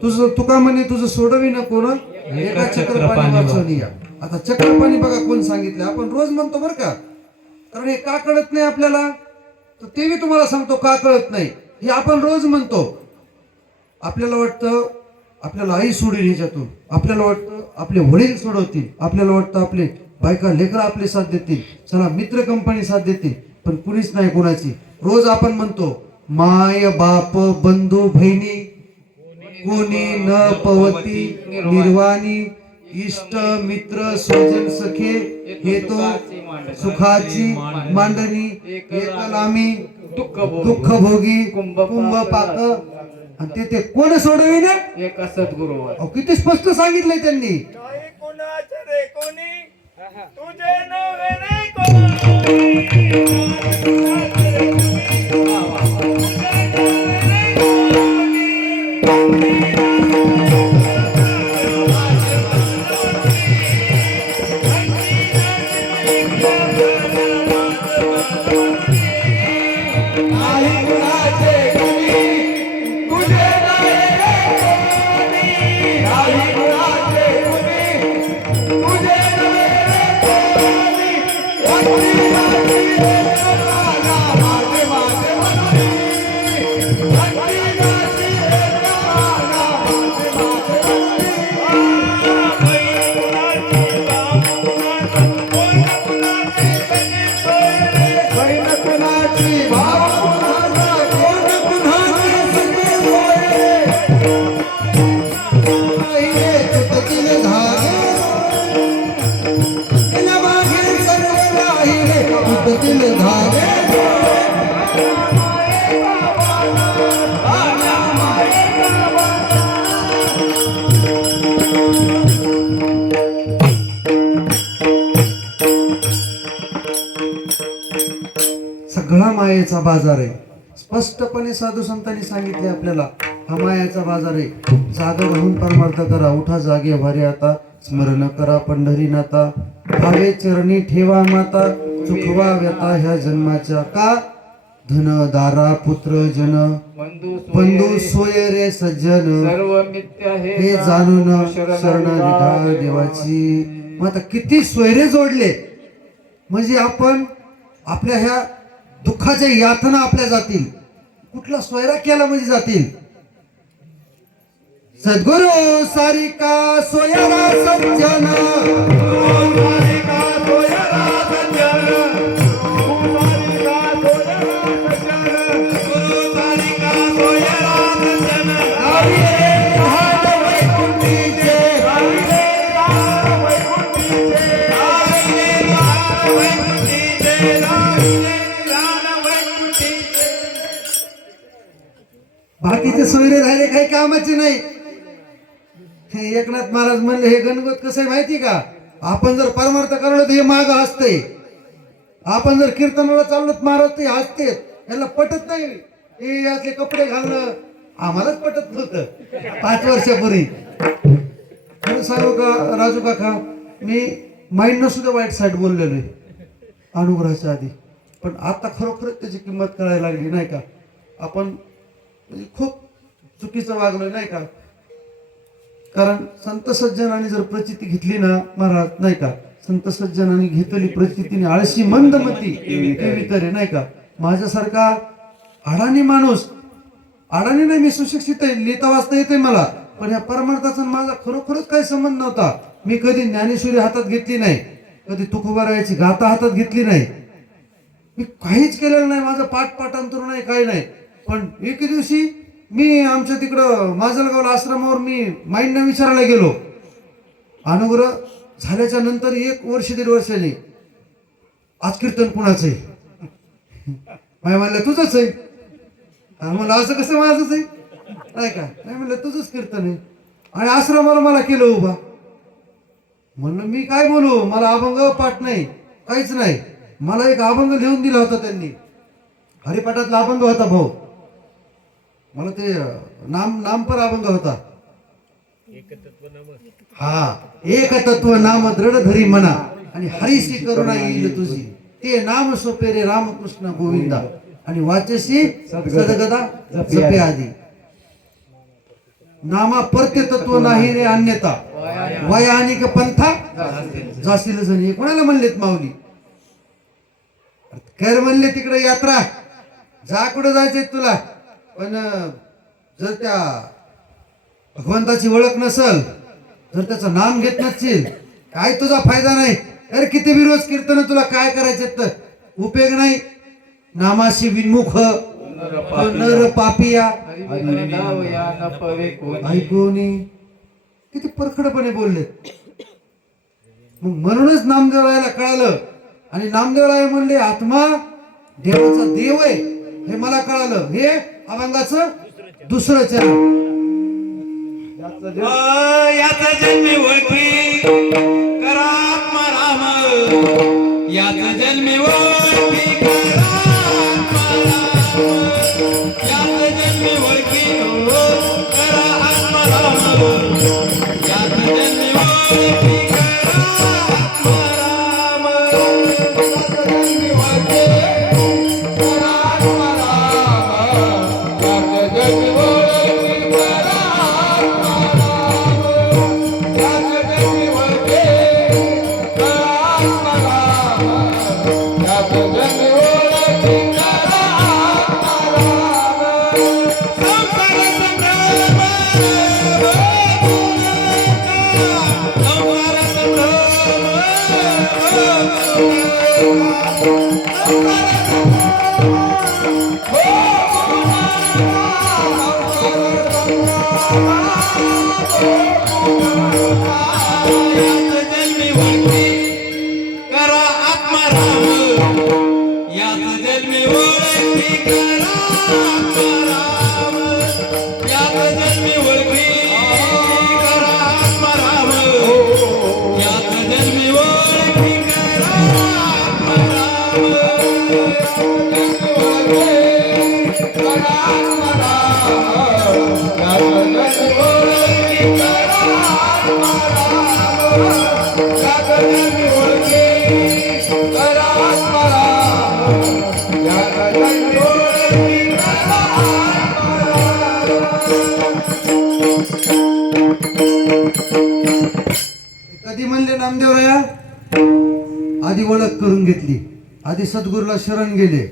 तुझं तुका म्हणे तुझं सोडवी ना कोण एका चक्र पाणी वाचवणी या. आता चक्र पाणी बघा कोण सांगितलं आपण रोज म्हणतो बरं का कारण हे का कळत नाही आपल्याला तर ते मी तुम्हाला सांगतो का कळत नाही. हे आपण रोज म्हणतो आपल्याला वाटतं आपल्याला आई सोडेल ह्याच्यातून आपल्याला वाटतं आपले वडील सोडवतील आपल्याला वाटतं आपले बायका लेकरं आपले साथ देतील चला मित्र कंपनी साथ देतील पण कुणीच नाही कोणाची. रोज आपण म्हणतो माय बाप बंधू बहिणी कोणी न पवती निर्वाणी इष्ट मित्र स्वजन सखे हे तो सुखाची मांडणी एकलामी दुःख भोगी कुंभ पाक आणि ते कोण सोडवी ना एक सद्गुरू किती स्पष्ट सांगितलंय त्यांनी. नाही कुणाचे रे कोणी तुझे नव्हे रे कोणी कुणाचे रे तुम्ही तुझे नव्हे रे सगळा मायेचा बाजार आहे. स्पष्टपणे साधू संतांनी सांगितले आपल्याला हा मायाचा बाजार आहे. जागा राहून परमार्थ करा उठा जागे भारी आता स्मरण करा पंढरीनाथा भावे चरणी ठेवा माता चुकवा व्यथा ह्या जन्माच्या का धन दारा पुत्र जन बंधू सोय रे सज्जन सर्व मिथ्या हे जाणून शरण निघा देवाची. मग आता किती सोयरे जोडले म्हणजे आपण आपल्या ह्या दुःखाच्या यातना आपल्या जातील कुठला सोयरा केला म्हणजे जातील. सद्गुरु सारिका सोयरा सज्जन सारिका सोयरा सज्जन सारिका सोयरा सज्जन नाविले भाग वैकुंठीचे बाकीचे सोयरे राहिले काही कामाचे नाही. हे एकनाथ महाराज म्हणले हे गणगोत कसं आहे माहिती का आपण जर परमार्थ करलो तर हे माग हसते आपण जर कीर्तनाला चाललो तर महाराज ते हसते याला पटत नाही. हे यातले कपडे घालणं आम्हालाच पटत नव्हतं 5 वर्षापूर्वी. खरं सांगू का राजू काका मी माइंडनं सुद्धा वाईट साईड बोललेलो आहे अनुग्रहाच्या आधी पण आता खरोखरच त्याची किंमत कळायला लागली नाही का. आपण म्हणजे खूप चुकीचं वागलोय नाही का. कारण संत सज्जनाने जर प्रचिती घेतली ना महाराज नाही का, संत सज्जनाने घेतली प्रचितीने आळशी मंदमती केवी तरे नाही का. माझ्यासारखा अडाणी माणूस, अडाणी नाही मी सुशिक्षित आहे, लिहिता वाचता येते मला, पण या परमार्थाचा माझा खरोखरच काही संबंध नव्हता. मी कधी ज्ञानेश्वरी हातात घेतली नाही, कधी तुकोबारायाची गाथा हातात घेतली नाही, मी काहीच केलेलं नाही, माझं पाठांतर नाही काही नाही. पण एके दिवशी मी आमच्या तिकडं माजलगावला आश्रमावर मी माईंना विचारायला गेलो. अनुग्रह झाल्याच्या नंतर 1 वर्ष 1.5 वर्षांनी आज कीर्तन कुणाचं आहे? माय म्हणलं तुझंच आहे. म्हणलं असं कसं माझंच आहे नाही का. नाही म्हणलं तुझंच कीर्तन आहे. आणि आश्रमाला मला केलं उभा. म्हणलं मी काय बोलू, मला अभंग पाठ नाही काहीच नाही. मला एक अभंग लिहून दिला होता त्यांनी, हरिपाठातला अभंग होता भाऊ. मला ते नामपर अभंग होता. हा, एक तत्व नाम दृढ धरी म्हणा आणि हरीशी करुणा येईल तुझी, ते नाम सोपे रे रामकृष्ण गोविंदा आणि वाचशी सदगदा जपे आधी. नामा परते तत्व नाही रे अन्यता, वयानिक पंथा जाशील जणी. कोणाला म्हणलेत माऊली? खैर म्हणले तिकडे यात्रा जा, कुठं जायचंय तुला, पण जर त्या भगवंताची ओळख नसल, जर त्याचं नाम घेत नसशील, काय तुझा फायदा नाही. अरे किती बी रोज कीर्तन तुला काय करायचे तर उपयोग नाही. नामाशी विन्मुख नर पापिया ऐकूनी, किती परखडपणे बोलले. म्हणूनच नामदेवरायाला कळालं. आणि नामदेवराय म्हणले आत्मा देवाचा देव आहे हे मला कळालं. हे अभंगाचं दुसरं चरण. याचा जन्मी ओळखी करा आत्मा राम, याचा जन्मी ओळखी करा आत्मा राम, याचा जन्मी ओळखी करा आत्मा राम, याचा जन्मी ओळखी करा आत्मा राम, याचा जन्मी ओळखी करा आत्मा राम, याचा जन्मी ओळखी करा कधी म्हणले नामदेवराया, आधी ओळख करून घेतली, आधी सद्गुरूला शरण गेले.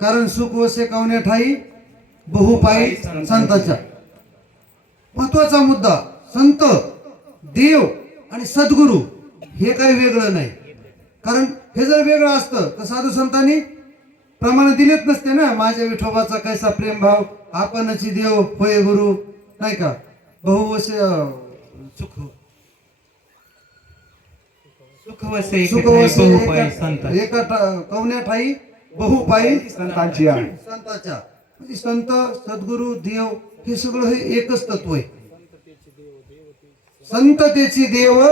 कारण सुख वसे कवने ठाई बहुपाई संताच्या. महत्वाचा मुद्दा, संत देव आणि सद्गुरू हे काही वेगळं नाही. कारण हे जर वेगळं असतं तर साधू संतांनी प्रमाण दिलेच नसते ना. माझ्या विठोबाचा कैसा प्रेम भाव, आपणची देव होय गुरु नाही का. बहुवसे सुख एका कवन्या ठाई बहुपाई संतांच्या. म्हणजे संत सद्गुरु देव हे सगळं हे एकच तत्व आहे. संत त्याची देव,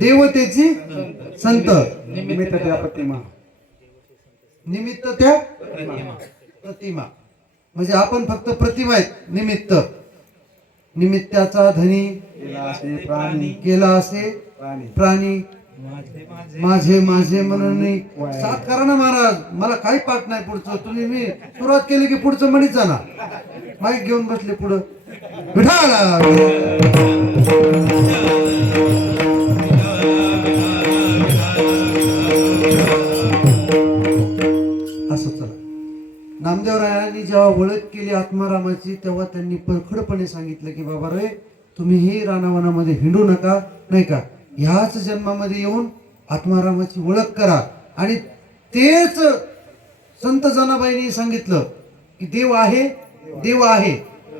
देव त्याची संत. निमित्त त्या प्रतिमा, निमित्त त्या प्रतिमा. म्हणजे आपण फक्त प्रतिमा आहेत, निमित्त. निमित्ताचा धनी प्राणी केला असे प्राणी. माझे माझे म्हणून नाही साथ करा ना महाराज, मला काही पाठ नाही पुढचं. तुम्ही मी सुरुवात केली की पुढचं म्हणीत जाणार. माईक घेऊन बसले पुढं. विठाला असं चला. नामदेवरायांनी जेव्हा ओळख केली आत्मारामाची तेव्हा त्यांनी परखडपणे सांगितलं की बाबा रे, तुम्ही ही रानावनामध्ये हिंडू नका, नाही का, ह्याच जन्मामध्ये येऊन आत्मारामाची ओळख करा. आणि तेच संत जनाबाईंनी सांगितलं की देव आहे, देव आहे,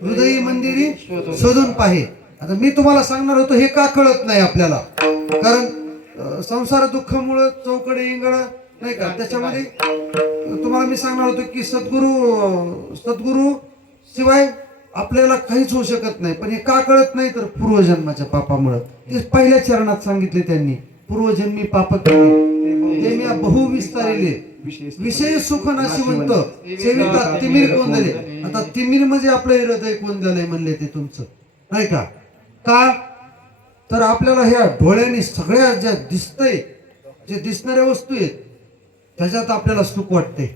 हृदयी मंदिरी शोधून पाहे. आता मी तुम्हाला सांगणार होतो हे का कळत नाही आपल्याला, कारण संसार दुःखामुळं चौकडे इंगळ, नाही का, त्याच्यामध्ये तुम्हाला मी सांगणार होतो की सद्गुरू शिवाय आपल्याला काहीच होऊ शकत नाही. पण हे का कळत नाही तर पूर्वजन्माच्या पापामुळं. ते पहिल्या चरणात सांगितले त्यांनी, पूर्वजन्मी पाप केले ते मी बहुविस्तारिले विषय सुख नाशिवंत सेविता तिमिर कोंदले. आता तिमिर म्हणजे आपलं हृदय कोंदलंय म्हणले ते तुमचं, नाही का. का तर आपल्याला ह्या डोळ्यांनी सगळ्या ज्या दिसतंय, जे दिसणाऱ्या वस्तू आहेत त्याच्यात आपल्याला सुख वाटते.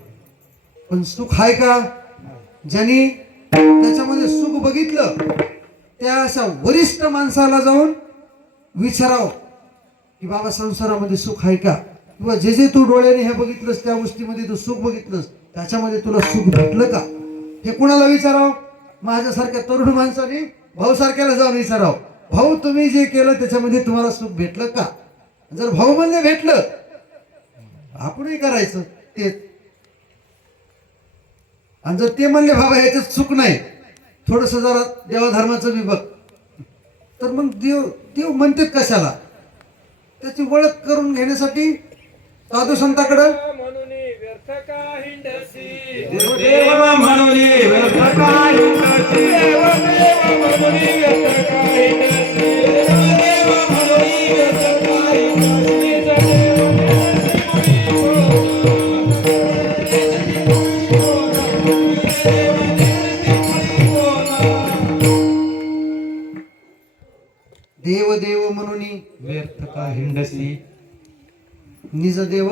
पण सुख आहे का? ज्यांनी त्याच्यामध्ये सुख बघितलं त्या अशा वरिष्ठ माणसाला जाऊन विचारावं की बाबा संसारामध्ये सुख आहे का, किंवा जे जे तू डोळ्याने हे बघितलंस त्या गोष्टीमध्ये तू सुख बघितलंस त्याच्यामध्ये तुला सुख भेटलं का, हे कुणाला विचारावं? माझ्यासारख्या तरुण माणसाने भाऊ सारख्याला जाऊन विचारावं, भाऊ तुम्ही जे केलं त्याच्यामध्ये तुम्हाला सुख भेटलं का? जर भाऊ म्हणले भेटलं, आपणही करायचं तेच. आणि जर ते म्हणले बाबा ह्याच्यात सुख नाही, थोडस जरा देवाधर्माचं बी बघ, तर मग देव म्हणते कशाला? त्याची ओळख करून घेण्यासाठी साधू संताकडं देव म्हणून व्यर्थ काय हिंडसी, देव म्हणून व्यर्थ काय हिंडसी, देव म्हणून व्यर्थ काय देव देव म्हणून व्यर्थ का हिंडसी, निज देव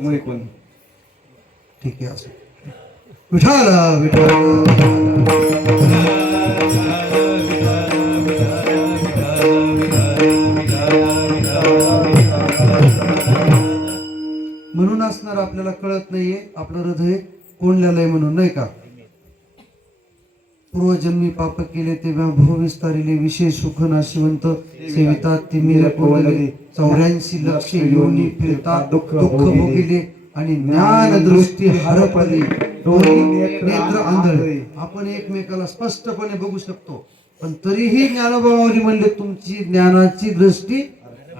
मुळे कोण ठीक आहे. असं विठाला म्हणून असणार आपल्याला कळत नाहीये आपलं हृदय कोंडलेलं आहे म्हणून, नाही का. पूर्वजन्मी पाप केले ते भूविस्तारिले विषय सुख नाशिवंत सेविता तिमिर कोंडले 84 लक्ष योनी फिरतात दुःख भोगिले आणि ज्ञान दृष्टी हरपली डोळे नेत्र आंधळे. आपण एकमेकाला स्पष्टपणे बघू शकतो पण तरीही ज्ञानोबावरी म्हणले तुमची ज्ञानाची दृष्टी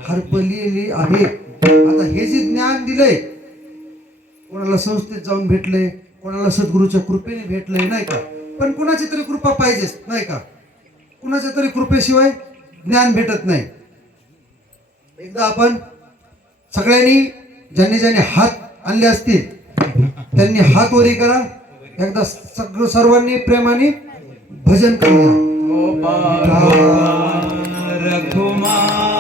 हरपलेली आहे. आता हे जे ज्ञान दिलंय, कोणाला संस्थेत जाऊन भेटले, कोणाला सद्गुरूच्या कृपेने भेटलंय, नाही का. पण कुणाची तरी कृपा पाहिजेच, नाही का. कुणाच्या तरी कृपेशिवाय ज्ञान भेटत नाही. एकदा आपण सगळ्यांनी ज्यांनी ज्यांनी हात आणले असतील त्यांनी हात वरी करा. एकदा सर्वांनी प्रेमाने भजन करूया. रघुमाई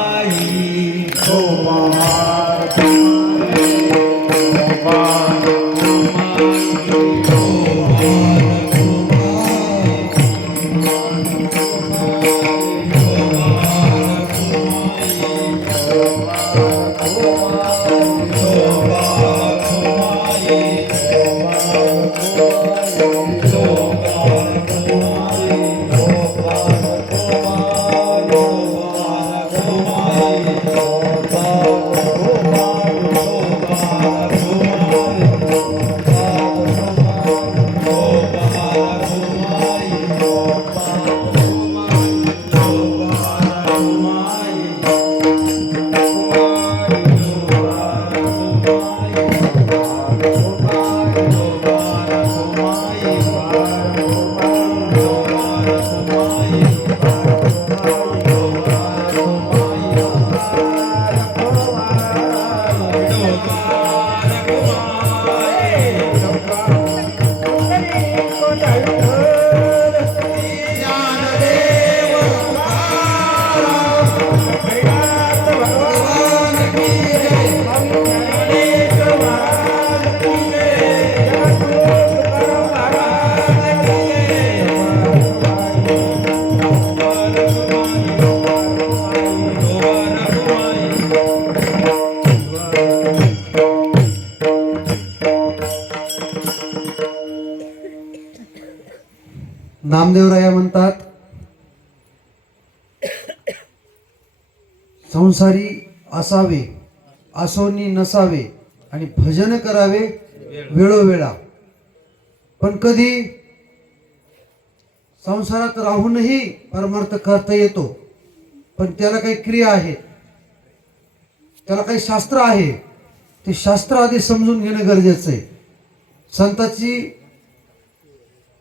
नामदेवराया म्हणतात, संसारी असावे असोनी नसावे आणि भजन करावे वेळोवेळा. पण कधी संसारात राहूनही परमार्थ करता येतो, पण त्याला काही क्रिया आहेत, त्याला काही शास्त्र आहे. ते शास्त्र आधी समजून घेणं गरजेचं आहे. संतांची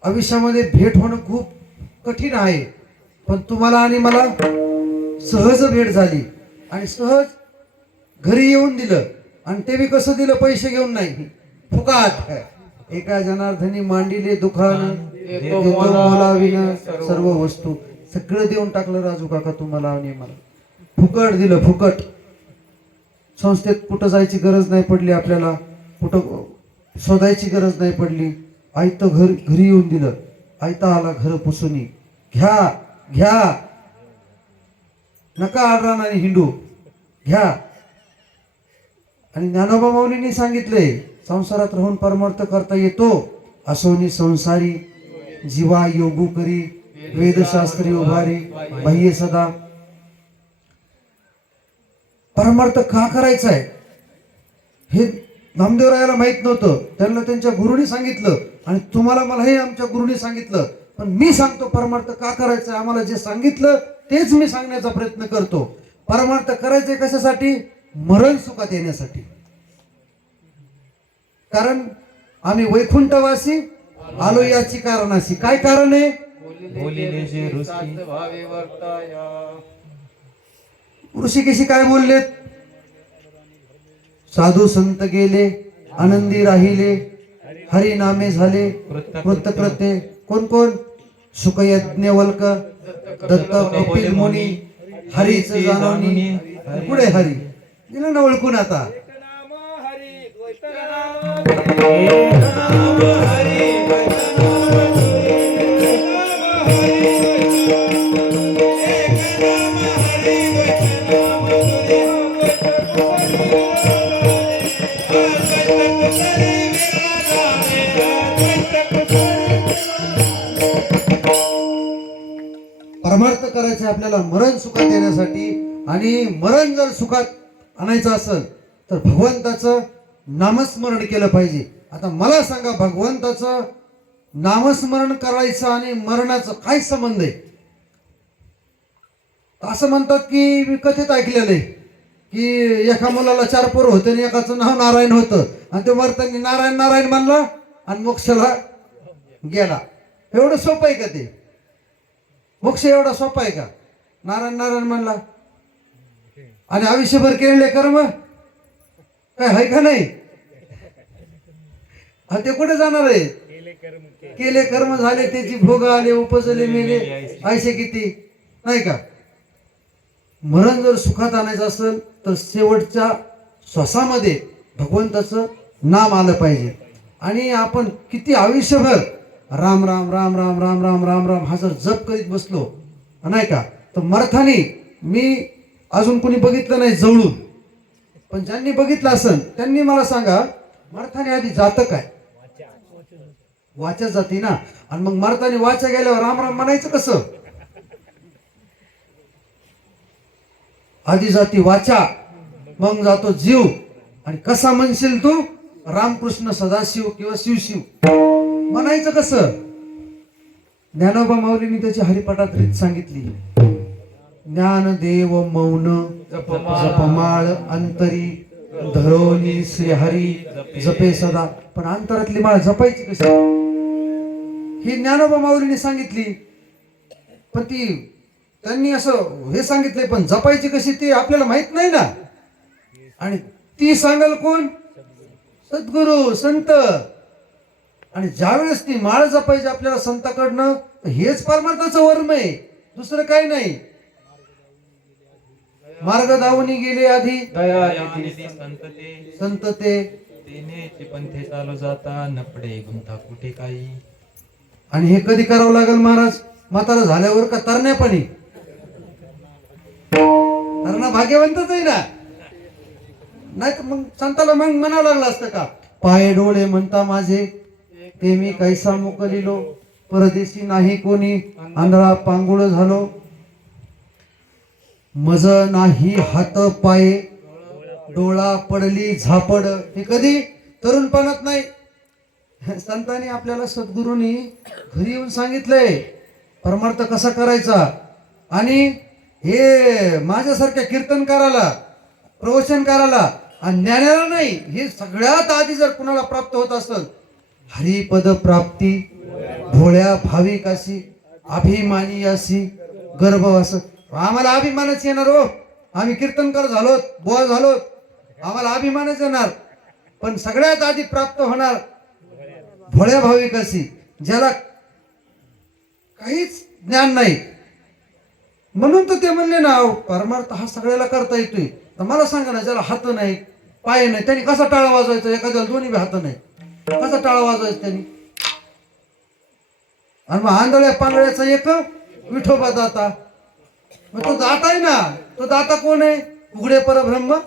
आयुष्यामध्ये भेट होणं खूप कठीण आहे, पण तुम्हाला आणि मला सहज भेट झाली आणि सहज घरी येऊन दिलं. आणि ते बी कसं दिलं? पैसे घेऊन नाही, फुकाट. एका जनार्दनी मांडिले दुखान देतो मोलाविन सर्व वस्तू. सगळं देऊन टाकलं राजू काका तुम्हाला आणि मला, फुकट दिलं, फुकट. संस्थेत कुठं जायची गरज नाही पडली आपल्याला, कुठं शोधायची गरज नाही पडली. आयतं घरी येऊन दिलं, आयता आला घर पुसूनी. घ्या घ्या, नका आडरान आणि हिंडू, घ्या. आणि ज्ञानोबा माऊलींनी सांगितलंय, संसारात राहून परमार्थ करता येतो, असोनी संसारी जीवा योगू करी वेदशास्त्री उभारी बाह्य सदा. परमार्थ का करायचा आहे हे नामदेवरायाला माहित नव्हतं. त्यांना त्यांच्या गुरुनी सांगितलं आणि तुम्हाला मला हे आमच्या गुरुनी सांगितलं. पण मी सांगतो परमार्थ का करायचा. आम्हाला जे सांगितलं तेच मी सांगण्याचा प्रयत्न करतो. परमार्थ करायचे कशासाठी? मरण सुखात येण्यासाठी. कारण आम्ही वैकुंठवासी आलो याची कारणाशी. काय कारण आहे? बोलिले जे ऋषी ऋषिकेशी काय बोललेत? साधू संत गेले आनंदी राहिले, हरी नामे झाले कृतकृत्य. कोण कोण? शुकयज्ञवल्क, दत्त कपिल मुनी, हरीच जाणवणी. पुढे हरी दिलं ना ओळखून. आता परमार्थ करायचे आपल्याला मरण सुखात येण्यासाठी. आणि मरण जर सुखात आणायचं असेल तर भगवंताचं नामस्मरण केलं पाहिजे. आता मला सांगा, भगवंताचं नामस्मरण करायचं आणि मरणाचं काय संबंध आहे? असं म्हणतात की, मी कथेत ऐकलेलं आहे की एका मुलाला 4 पोरं होते आणि एकाचं नाव नारायण होतं आणि ते मरताना नारायण नारायण म्हणला आणि मोक्षाला गेला. एवढं सोपं आहे का ते? मोक्ष एवढा सोपा आहे का? नारायण नारायण म्हणला आणि आयुष्यभर केलेले कर्म काय आहे का नाही? ते कुठे जाणार आहे? केले कर्म झाले, त्याची भोग आले, उपजले मेले, आयशे किती, नाही का? मरण जर सुखात आणायचं असेल तर शेवटच्या श्वासामध्ये भगवंताचं नाम आलं पाहिजे. आणि आपण किती आयुष्यभर राम राम राम राम राम राम राम राम हा जर जप करीत बसलो, नाही का, तर मरथानी मी अजून कोणी बघितलं नाही जवळून, पण ज्यांनी बघितलं असेल त्यांनी मला सांगा, मरथानी आधी जातं काय? वाचा जाती ना. आणि मग मरतानी वाचा गेल्यावर राम राम म्हणायचं कसं? आधी जाती वाचा, मग जातो जीव. आणि कसा म्हणशील तू? रामकृष्ण सदाशिव किंवा शिवशिव म्हणायचं कसं? ज्ञानोबा माऊलींनी त्याची हरिपाठात रीत सांगितली. ज्ञानदेव मौन जपमाळ अंतरी धरोनी श्रीहरी जपे सदा. पण अंतरातली माळ जपायची कशी ही ज्ञानोबा माऊलींनी सांगितली. पण ती त्यांनी असं हे सांगितलंय, पण जपायची कशी ते आपल्याला माहित नाही ना. आणि ती सांगाल कोण? सद्गुरु संत. आणि ज्यावेळेस ती माळ जपायची आपल्याला संताकडनं, हेच परमार्थाचं वर्म आहे, दुसरं काही नाही. मार्ग दावणी गेले आधी संत ते पंथे चालू जाता नपडे गुंता कुठे काही. आणि हे कधी करावं लागेल महाराज? म्हातारा झाल्यावर का तरण्यापणी? तरणा भाग्यवंतच आहे ना, नाही तर मग संताला मग म्हणावं लागलं असतं का? पाय डोळे म्हणता माझे ते मी कैसा मोकलिलो, परदेशी नाही कोणी आंधळा पांगुळ झालो मज नाही हात पाये डोळा पडली झापड. हे कधी तरुणपणात नाही, संतांनी आपल्याला सद्गुरूंनी घरी येऊन सांगितलंय परमार्थ कसा करायचा. आणि हे माझ्यासारख्या कीर्तनकाराला प्रवचनकाराला आणि ज्ञानाला नाही, हे सगळ्यात आधी जर कुणाला प्राप्त होत असेल हरिपद प्राप्ती भोळ्या भाविकाशी अभिमानी अशी गर्भवास. आम्हाला अभिमानच येणार हो, आम्ही कीर्तनकार झालोत बोल झालोत आम्हाला अभिमानच येणार. पण सगळ्यात आधी प्राप्त होणार भोळ्या भाविकाशी ज्याला काहीच ज्ञान नाही. म्हणून तर ते म्हणले ना परमार्थ हा सगळ्याला करता येतोय. तर मला सांगा ना ज्याला हात नाही पाय नाही त्यांनी कसा टाळा वाजवायचा. एखाद्याला दोन्ही बी हात नाही कसा टाळा वाजवायचा त्यांनी. आणि मग आंधळ्या पांगळ्याचा एक विठोबा दाता. मग तो दाता आहे ना, तो दाता कोण आहे. उघडे परब्रह्म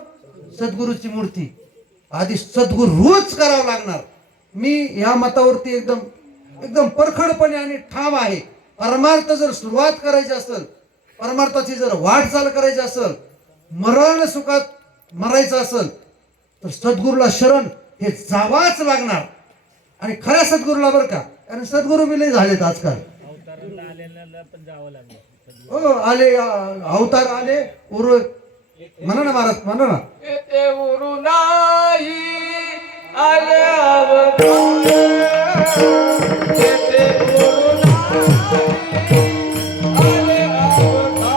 सद्गुरूची मूर्ती. आधी सद्गुरूच करावं लागणार. मी ह्या मतावरती एकदम एकदम परखडपणे आणि ठाम आहे. परमार्थ जर सुरुवात करायची असेल, परमार्थाची जर वाटचाल करायची असेल, मरण सुखात मरायचं असेल तर सद्गुरूला शरण हे जावाच लागणार. आणि खऱ्या सद्गुरूला बरं का, कारण सद्गुरू बी लय झालेत आजकाल. हो आले अवतार आले उरू म्हणा ना महाराज म्हणा ना. येते उरू नाही आले अवतार, येते उरू नाही आले अवतार,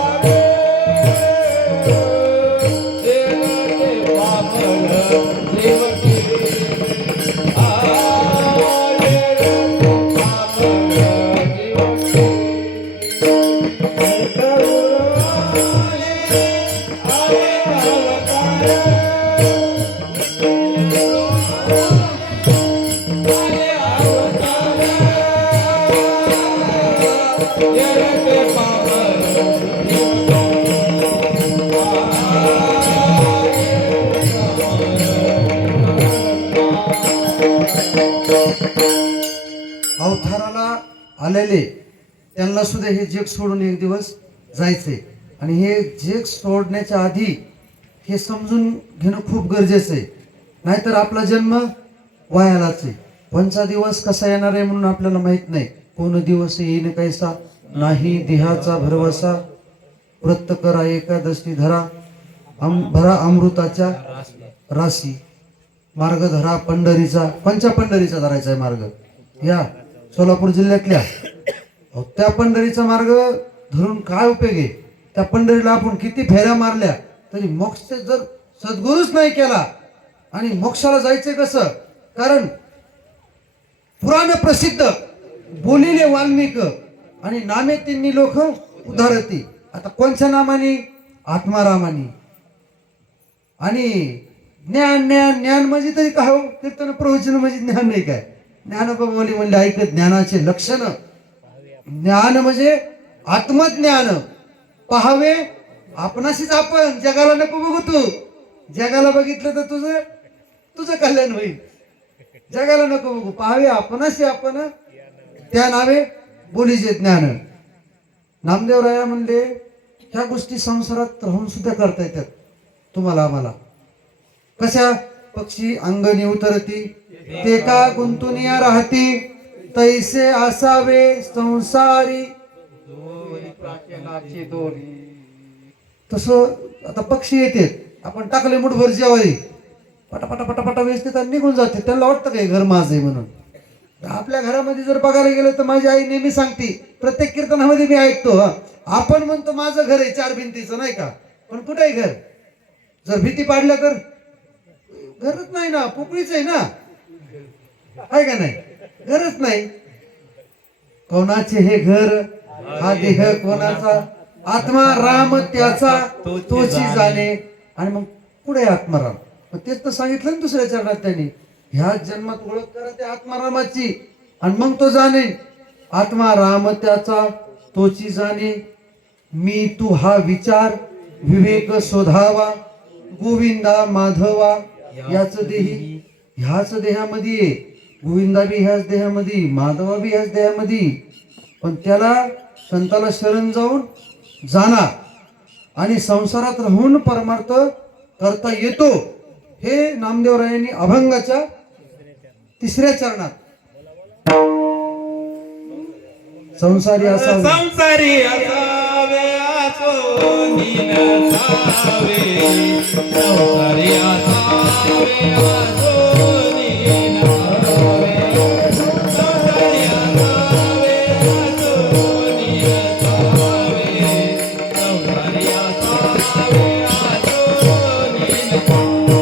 देवते पामर देवकी आले अवताराला आलेले त्यांना सुद्धा हे जग सोडून एक दिवस जायचे. आणि हे जग सोडण्याच्या आधी हे समजून घेणं खूप गरजेचं आहे. नाहीतर आपला जन्म वायालाच आहे. कोणचा दिवस कसा येणार आहे म्हणून आपल्याला माहित नाही. कोण दिवस येईन कैसा नाही देहाचा भरवसा, व्रत करा एकादशी धरा भरा अमृताच्या राशी, मार्ग धरा पंढरीचा. कोणच्या पंढरीचा धरायचा आहे मार्ग. या सोलापूर जिल्ह्यातल्या त्या पंढरीचा मार्ग धरून काय उपयोग आहे. त्या पंढरीला आपण किती फेऱ्या मारल्या तरी मोक्ष जर सद्गुरूच नाही केला. आणि मोक्षाला जायचं कसं, कारण पुराण प्रसिद्ध बोलिले वाल्मिक आणि नामे तिन्ही लोक उधारती. आता कोणत्या नामाने, आत्मारामानी. आणि ज्ञान ज्ञान ज्ञान म्हणजे तरी काय हो, कीर्तन प्रवचन म्हणजे ज्ञान नाही काय. ज्ञानोबा म्हणले ऐकत ज्ञानाचे लक्षण. ज्ञान म्हणजे आत्मज्ञान पहावे आपणाशीच आपण. जगाला नको बघू तू. जगाला बघितलं तर तुझं कल्याण होईल. जगाला नको बघू, पाहावे आपणाशी आपण. त्या नावे बोलीचे ज्ञान. नामदेवराया म्हणले ह्या गोष्टी संसारात राहून सुद्धा करता येतात तुम्हाला आम्हाला. कशा. पक्षी अंगणी उतरती ते का गुंतुनिया राहती, तैसे असावे संसारी तसं. आता पक्षी येते आपण टाकले मुठभर जेवारी पटापटा पटापटा वेचते तर निघून जाते. त्यांना वाटतं काय घर माझं आहे म्हणून. आपल्या घरामध्ये जर बघायला गेलं तर माझी आई नेहमी सांगते, प्रत्येक कीर्तनामध्ये मी ऐकतो, आपण म्हणतो माझं घर आहे 4 भिंतीचं नाही का, पण कुठे आहे घर. जर भीती पाडल्या तर घरच नाही ना, पोकळीच आहे ना, आहे का नाही, घरच नाही. कोणाचे हे घर, हा देह कोणाचा, आत्मा राम त्याचा तोची जाणे. आणि मग पुढे आत्माराम. तेच तर सांगितलं ना दुसऱ्या चरणात त्यांनी, ह्या जन्मात ओळख करा त्या आत्मारामाची आणि मग तो जाणे. आत्मा राम त्याचा तोची जाणे, मी तू हा विचार विवेक शोधावा, गोविंदा माधवा याच देही. ह्याच देहामध्ये गोविंदा बी ह्याच देहामध्ये, माधवा बी ह्याच देहामध्ये. पण त्याला संताला शरण जाऊन जाणार आणि संसारात राहून परमार्थ करता येतो, हे नामदेवरायांनी अभंगाच्या 3ऱ्या चरणात संसारी असावे संसारी असावे आसोनी नसावे संसारी असावे आसोनी नसावे संसारी असावे आसोनी नसावे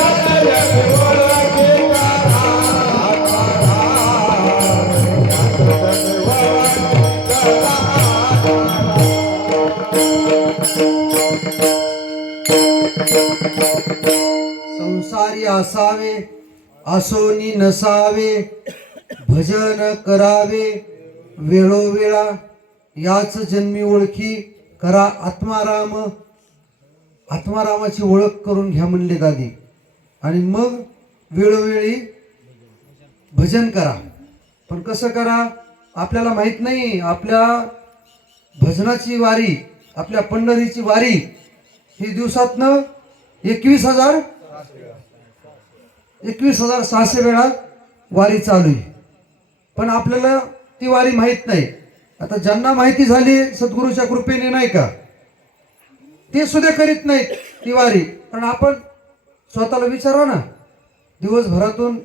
संसारी असावे आसोनी संसारी असावे असोनी नसावे भजन करावे वेळोवेळा याच जन्मी ओळखी करा आत्माराम. आत्मारामाची ओळख करून घ्या म्हणले दादी आणि मग वेळोवेळी भजन करा. पण कसं करा आपल्याला माहित नाही. आपल्या भजनाची वारी आपल्या पंढरीची वारी ही दिवसातनं 21,600 वेळा वारी चालू आहे. पण आपल्याला ती वारी माहीत नाही. आता ज्यांना माहिती झाली सद्गुरूच्या कृपेने नाही का, ते सुद्धा करीत नाहीत ती वारी. पण आपण स्वतःला विचारा ना, दिवसभरातून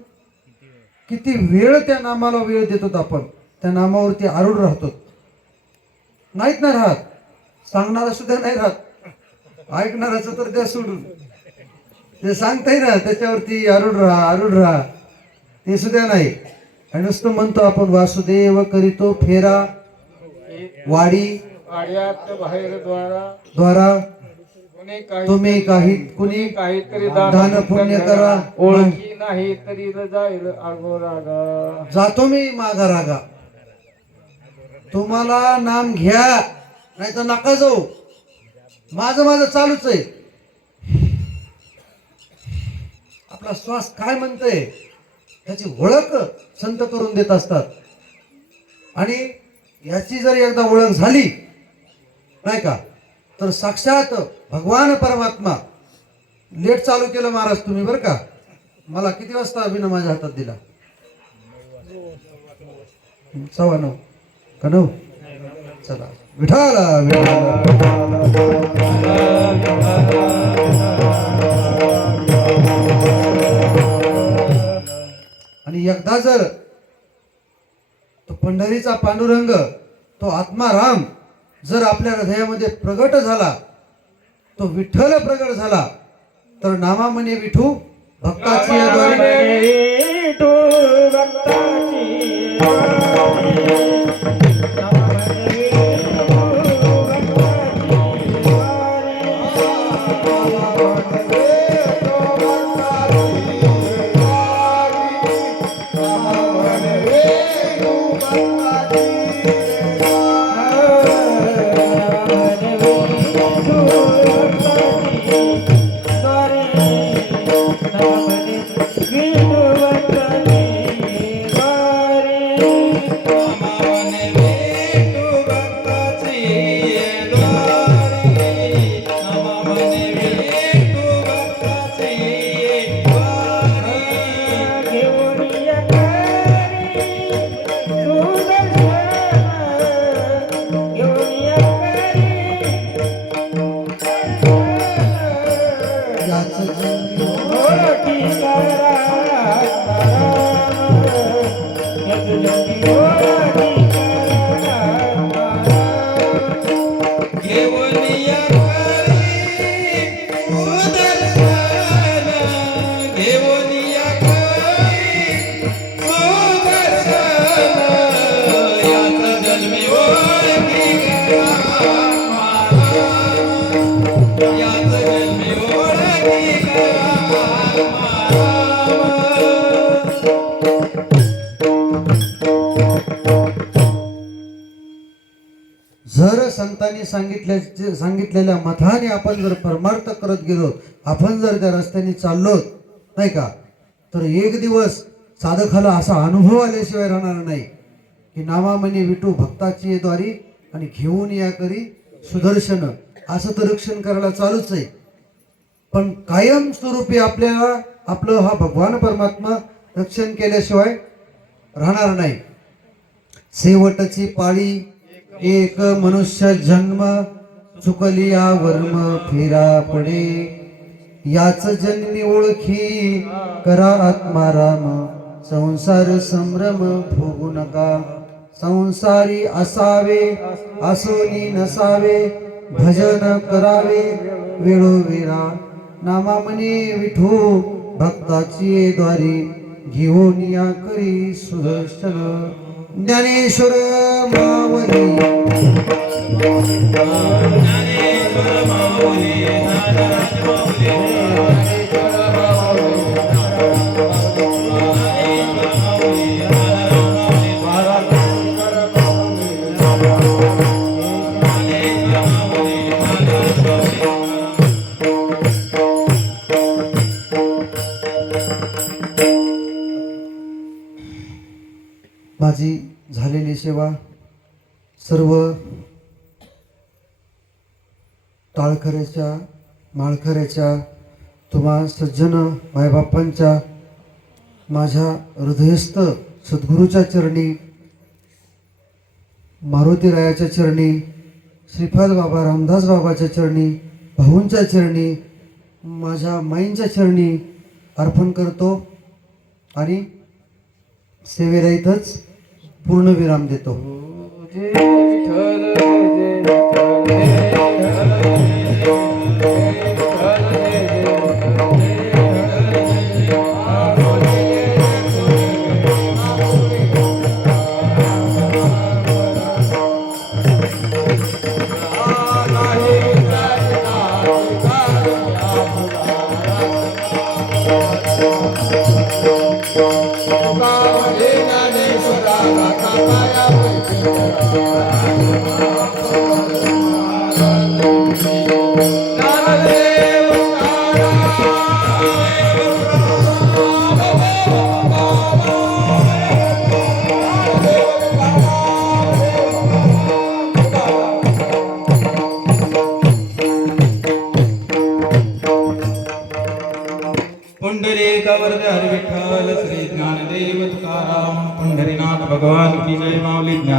किती वेळ त्या नामाला वेळ देतो आपण, त्या नामावरती आरूढ राहतो. नाहीत ना राहत, सांगणारा सुद्धा नाही राहत. ऐकणाराचं तर द्या सोडून, ते सांगताय ना त्याच्यावरती आरूढ राहा ते सुद्धा नाही. आणि नुसतं म्हणतो आपण वासुदेव करीतो फेरा वाडी आड्यात बाहेर द्वारा तुम्ही तुम्ही कुणी काहीतरी दान पुण्य करा. ओळखी नाही तरी जाईल अगोरागा. जातो मी मागा रागा. तुम्हाला नाम घ्या नाही तर नका जाऊ. माझं चालूच आहे. आपला श्वास काय म्हणतोय त्याची ओळख संत करून देत असतात. आणि याची जर एकदा ओळख झाली नाही का, तर साक्षात भगवान परमात्मा. लेट चालू केलं महाराज तुम्ही बरं का. मला किती वाजता अभिनव माझ्या हातात दिला? 9:15 का 9? चला विठाला आणि एकदा जर तो पंढरीचा पांडुरंग, तो आत्माराम जर आपल्या हृदयामध्ये प्रगट झाला, तो विठ्ठल प्रगट झाला, तर नामामने विठू भक्ताची याच जन्मी ओळखी याच जन्मी ओळखी जर संतांनी सांगितलेल्या मताने आपण जर परमार्थ करत गेलो, आपण जर त्या रस्त्याने चाललो नाही का, तर एक दिवस साधकाला असा अनुभव आल्याशिवाय राहणार नाही की नामामणी विठू भक्ताची द्वारी आणि घेऊन या करी सुदर्शन. असं तर रक्षण करायला चालूच आहे, पण कायम स्वरूपी आपल्याला आपलं हा भगवान परमात्मा रक्षण केल्याशिवाय राहणार नाही. शेवटची पाळी एक मनुष्य जन्म, चुकली या वर्म फिरा पडे. याच जन्मी ओळखी करा आत्माराम, संसार संभ्रम भोगू नका. संसारी असावे असोनी नसावे, भजन करावे वेळोवेळा. नामामणी विठू भक्ताची द्वारी, घेऊन या करी सुदर्शन. ज्ञानेश्वर मावली माझी झालेली सेवा सर्व टाळखऱ्याच्या माळखऱ्याच्या तुम्हा सज्जन मायबापांच्या माझ्या हृदयस्थ सद्गुरूच्या चरणी, मारुतीरायाच्या चरणी, श्रीपाद बाबा रामदास बाबाच्या चरणी, भाऊंच्या चरणी, माझ्या माईंच्या चरणी अर्पण करतो आणि सेवेला इथंच पूर्ण विराम देतो. जय विठ्ठल पुंडरीकावरद हरी विठ्ठल श्री ज्ञानदेव तुकाराम. पंढरीनाथ भगवान की जय. माऊली ज्ञानी